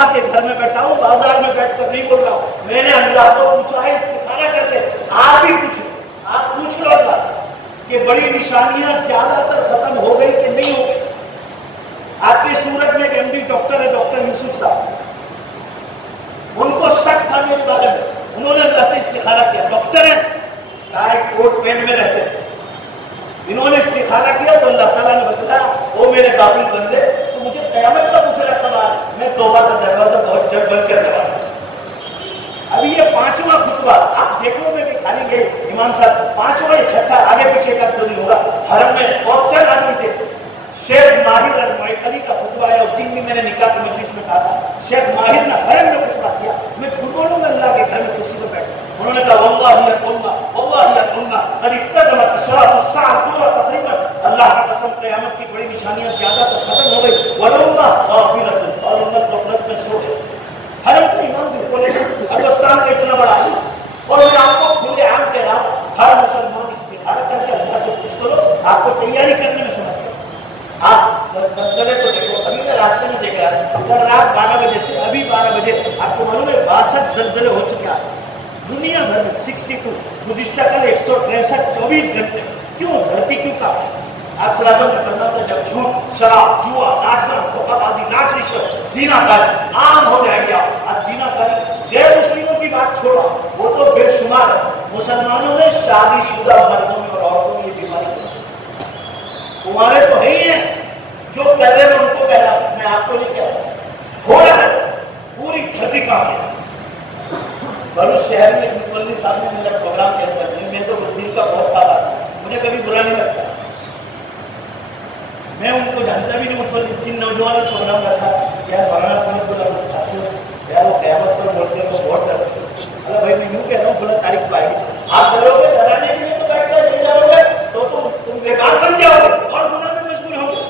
اللہ کے گھر میں بیٹھا ہوں, بازار میں بیٹھ کر نہیں بول رہا ہوں. میں نے اللہ کو پوچھا ہے استخارہ کر کے. آپ بھی پوچھو, آپ پوچھ لو اللہ سے کہ بڑی نشانیاں زیادہ تر ختم ہو گئی کہ نہیں ہو گئی. آپ کے سورت میں ایک ایم ڈی ڈاکٹر ہے, ڈاکٹر یوسف صاحب, ان کو شک تھا میرے بارے میں, انہوں نے اللہ سے استخارہ کیا. ڈاکٹر ہیں, ٹائٹ کوٹ پینٹ میں رہتے ہیں, انہوں نے استخارہ کیا تو اللہ تعالیٰ نے بتایا وہ میرے قابل بندے تو مجھے قیامت کا پوچھ رکھا بات, میں توبہ کا دروازہ بہت جلد بند کر دیا. ابھی یہ 5واں خطبہ آپ دیکھ لو, میں کہ خالی یہ امام صاحب 5واں یا 6واں, آگے پیچھے کا تو نہیں ہوگا. حرم میں بہت چند آدمی تھے. شیخ ماہر المعطلی کا خطبہ ہے, اس دن بھی میں نے نکاح کی مجلس میں کہا تھا, شیخ ماہر نے حرم میں خطبہ کیا. میں جھوٹ بولوں گا, اللہ کے گھر میں کرسی پہ بیٹھا, انہوں نے کہا واللہ یقولنا قد اقتربت اشراط الساعۃ پورا تقریبا, اللہ کی قسم قیامت کی بڑی نشانیاں زیادہ تر ختم ہو گئی. ولما غافلۃ, اور امت غفلت میں سو گئی. حرم کا امام جھوٹ بولے گا, اربستان کا اتنا بڑا عالم, اور میں آپ کو کھلے عام کہہ رہا ہوں, ہر مسلمان استخارہ کر کے اللہ سے پوچھ لو. آپ کو تیاری کرنے میں سمجھ گئے. آپ زلزلے تو دیکھو, ابھی میں راستے میں دیکھ رہا تھا, کل رات 12 بجے سے ابھی 12 بجے آپ کو معلوم ہے 62 زلزلے ہو چکے ہیں دنیا بھر میں. 62 گزشتہ کل 163 24 گھنٹے. کیوں دھرتی کیوں کاپی؟ آپ صلی اللہ علیہ وسلم نے فرمایا تھا جب جھوٹ, شراب, جوا, ناچ گانا, دھوکہ بازی, ناچ رشوت, زنا کاری عام ہو جائے گا. آج زنا کاری غیر مسلموں کی بات چھوڑا, وہ تو بے شمار ہے. مسلمانوں میں شادی شدہ مردوں میں اور عورتوں میں یہ بیماری ہے. تمہارے تو ہے ہی ہیں, جو کہہ رہے ہیں ان کو کہہ رہا ہوں, میں آپ کو نہیں کہہ رہا. ہو رہا ہے, پوری دھرتی کام ہے. بھروچ شہر میں متولی صاحب نے میرا پروگرام کینسل کیا. میں تو دل کا بہت سال آتا, مجھے کبھی برا نہیں لگتا. میں ان کو جانتا بھی نہیں. متولی اس دن نوجوانوں نے پروگرام رکھا, یار مولانا تمہیں بولا یار وہ قیامت پر بولتے ہیں, وہ بہت ڈرتے. اللہ بھائی میں یوں کہہ رہا ہوں فلاں تاریخ کو آئے گی, آپ ڈرو گے, ڈرانے کے لیے تو بیٹھ کر نہیں ڈرو گے تو تم بیکار بن جاؤ گے اور گناہ میں مشغول ہوں گے.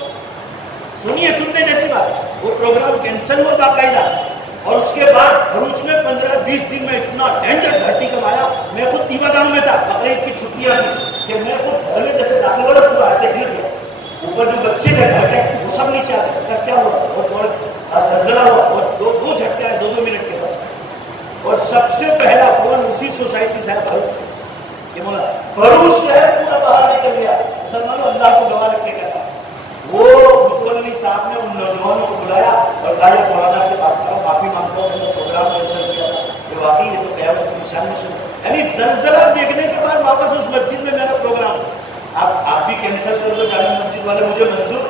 سنیے, سننے جیسی بات. وہ پروگرام کینسل ہوا باقاعدہ, اور اس کے بعد بھروچ میں 15-20 دن میں اتنا ڈینجر دھرتی کمایا. میں خود تیبا گاؤں میں تھا, بقرعید کی چھٹیاں تھیں, کہ میں خود گھر میں جیسے داخل ہو رہا پورا ایسے گر گیا. اوپر جو بچے تھے گھر کے وہ سب نیچے آ گئے. کیا ہوا؟ وہ دوڑ زلزلہ ہوا, اور دو جھٹکے آئے 2-2 منٹ کے بعد. اور سب سے پہلا فون اسی سوسائٹی سے بھروچ سے, کہ بولا بھروچ شہر پورا باہر نکل گیا. مسلمانوں اللہ کو گواہ رکھ کے کہتا, وہ متولی صاحب نے ان نوجوانوں کو بلایا اور کہا یہ مولانا سے بات کرو, معافی مانگتا ہوں, میں نے پروگرام کینسل کیا تھا. یہ واقعی یہ تو قیامت کی نشانی شروع. یعنی زلزلہ دیکھنے کے بعد واپس اس مسجد میں میرا پروگرام. آپ بھی کینسل کر دو جامع مسجد والے, مجھے منظور.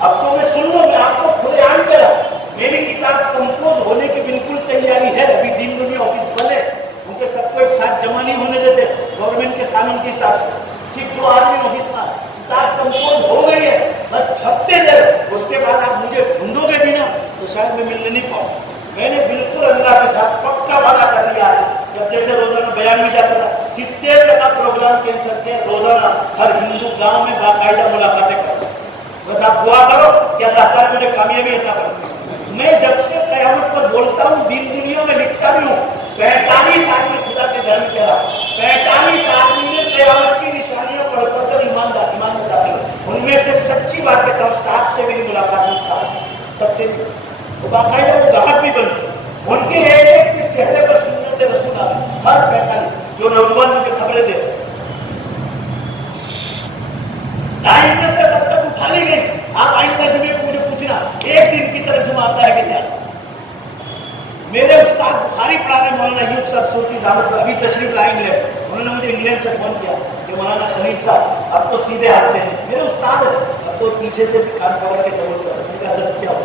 اب تو میں سن لوں, میں آپ کو کھلے عام کرا. میری کتاب کمپوز ہونے کی بالکل تیاری ہے. ابھی دین دنیا آفس بنے, ان کے سب کو ایک ساتھ جمع نہیں ہونے دیتے گورنمنٹ کے قانون کے حساب سے. صرف 2 آدمی آفس میں, کتاب کمپوز ہو گئی ہے, بس چھپتے دے. اس کے بعد آپ مجھے ڈھونڈو گے بھی نا تو شاید میں ملنے نہیں پاؤں. میں نے بالکل اللہ کے ساتھ پکا وعدہ کر لیا ہے. جب جیسے روزانہ بیان میں جاتا تھا, 70 پروگرام کینسل کیا. روزانہ ہر ہندو گاؤں میں باقاعدہ ملاقاتیں کرتا. بس آپ دعا کرو کہ اللہ تعالیٰ مجھے کامیابی عطا کرے. میں جب سے قیامت پر بولتا ہوں, دین دنیا میں لکھتا بھی ہوں. 45 آدمی خدا کے گھر میں کہہ رہا ہوں, 45 آدمی نے قیامت کی نشانیاں پڑھ پڑھ کر ایمان میں داخل ہو. ان میں سے سچی بات کہتا ہوں 7 سے میری ملاقات ہوئی, 7 سے سب سے نہیں. وہ باقاعدہ وہ گاہک بھی بن گئے. ان کے ایک کے چہرے پر سنت رسول آ گئی. ہر 45 جو نوجوان مجھے خبریں دے رہے, ٹائم میں سے وقت تک اٹھا لی گئی. آپ آئندہ جمعے کو مجھے پوچھنا ایک دن کی طرح جمعہ آتا ہے کہ کیا. میرے استاد بخاری پڑھا رہے مولانا ایوب صاحب صورتی دعوت پر, ابھی تشریف لائے انگلینڈ. انہوں نے مجھے انگلینڈ سے فون کیا کہ مولانا خلیل صاحب اب تو سیدھے ہاتھ سے میرے استاد ہیں, اب تو پیچھے سے بھی کان پکڑ کے ضرورت ہے. میں نے کہا حضرت کیا ہو؟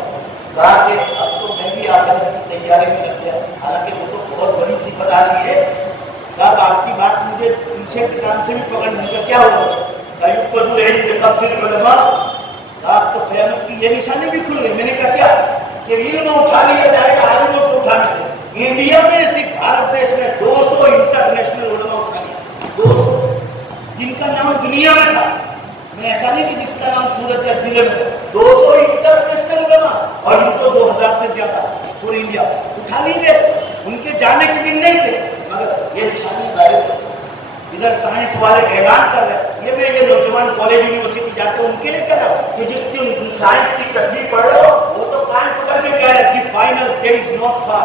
کہا کہ اب تو میں بھی آخرت کی تیاری میں لگ گیا. حالانکہ وہ تو بہت بڑی صفت آ رہی ہے. کہا آپ کی بات مجھے پیچھے کے کان سے بھی پکڑنے کا کیا ہوگا. ایوب فضول علم کے تفسیر علماء, آپ تو قیامت کی یہ نشانی بھی کھل گئی. میں نے کہا کیا کہ علم اٹھا لیا جائے گا عالموں کو اٹھانے سے. انڈیا میں صرف بھارت دیش میں 200 انٹرنیشنل علماء اٹھا لیا, 200 جن کا نام دنیا میں تھا. میں ایسا نہیں کہ جس کا نام سورت یا ضلع میں تھا, 200 انٹرنیشنل علماء, اور ان کو 2000 سے زیادہ پورے انڈیا اٹھا لیجیے. ان کے جانے کے دن نہیں تھے مگر یہ نشانی ظاہر ہے. ادھر سائنس والے اعلان کر رہے ہیں. یہ نوجوان کالج یونیورسٹی جاتے ہیں ان کے لیے کہہ رہا ہوں کہ جس دن سائنس کی تصویر پڑھ رہے ہو وہ تو کان پکڑ کے کہہ رہے ہیں the final there is not far,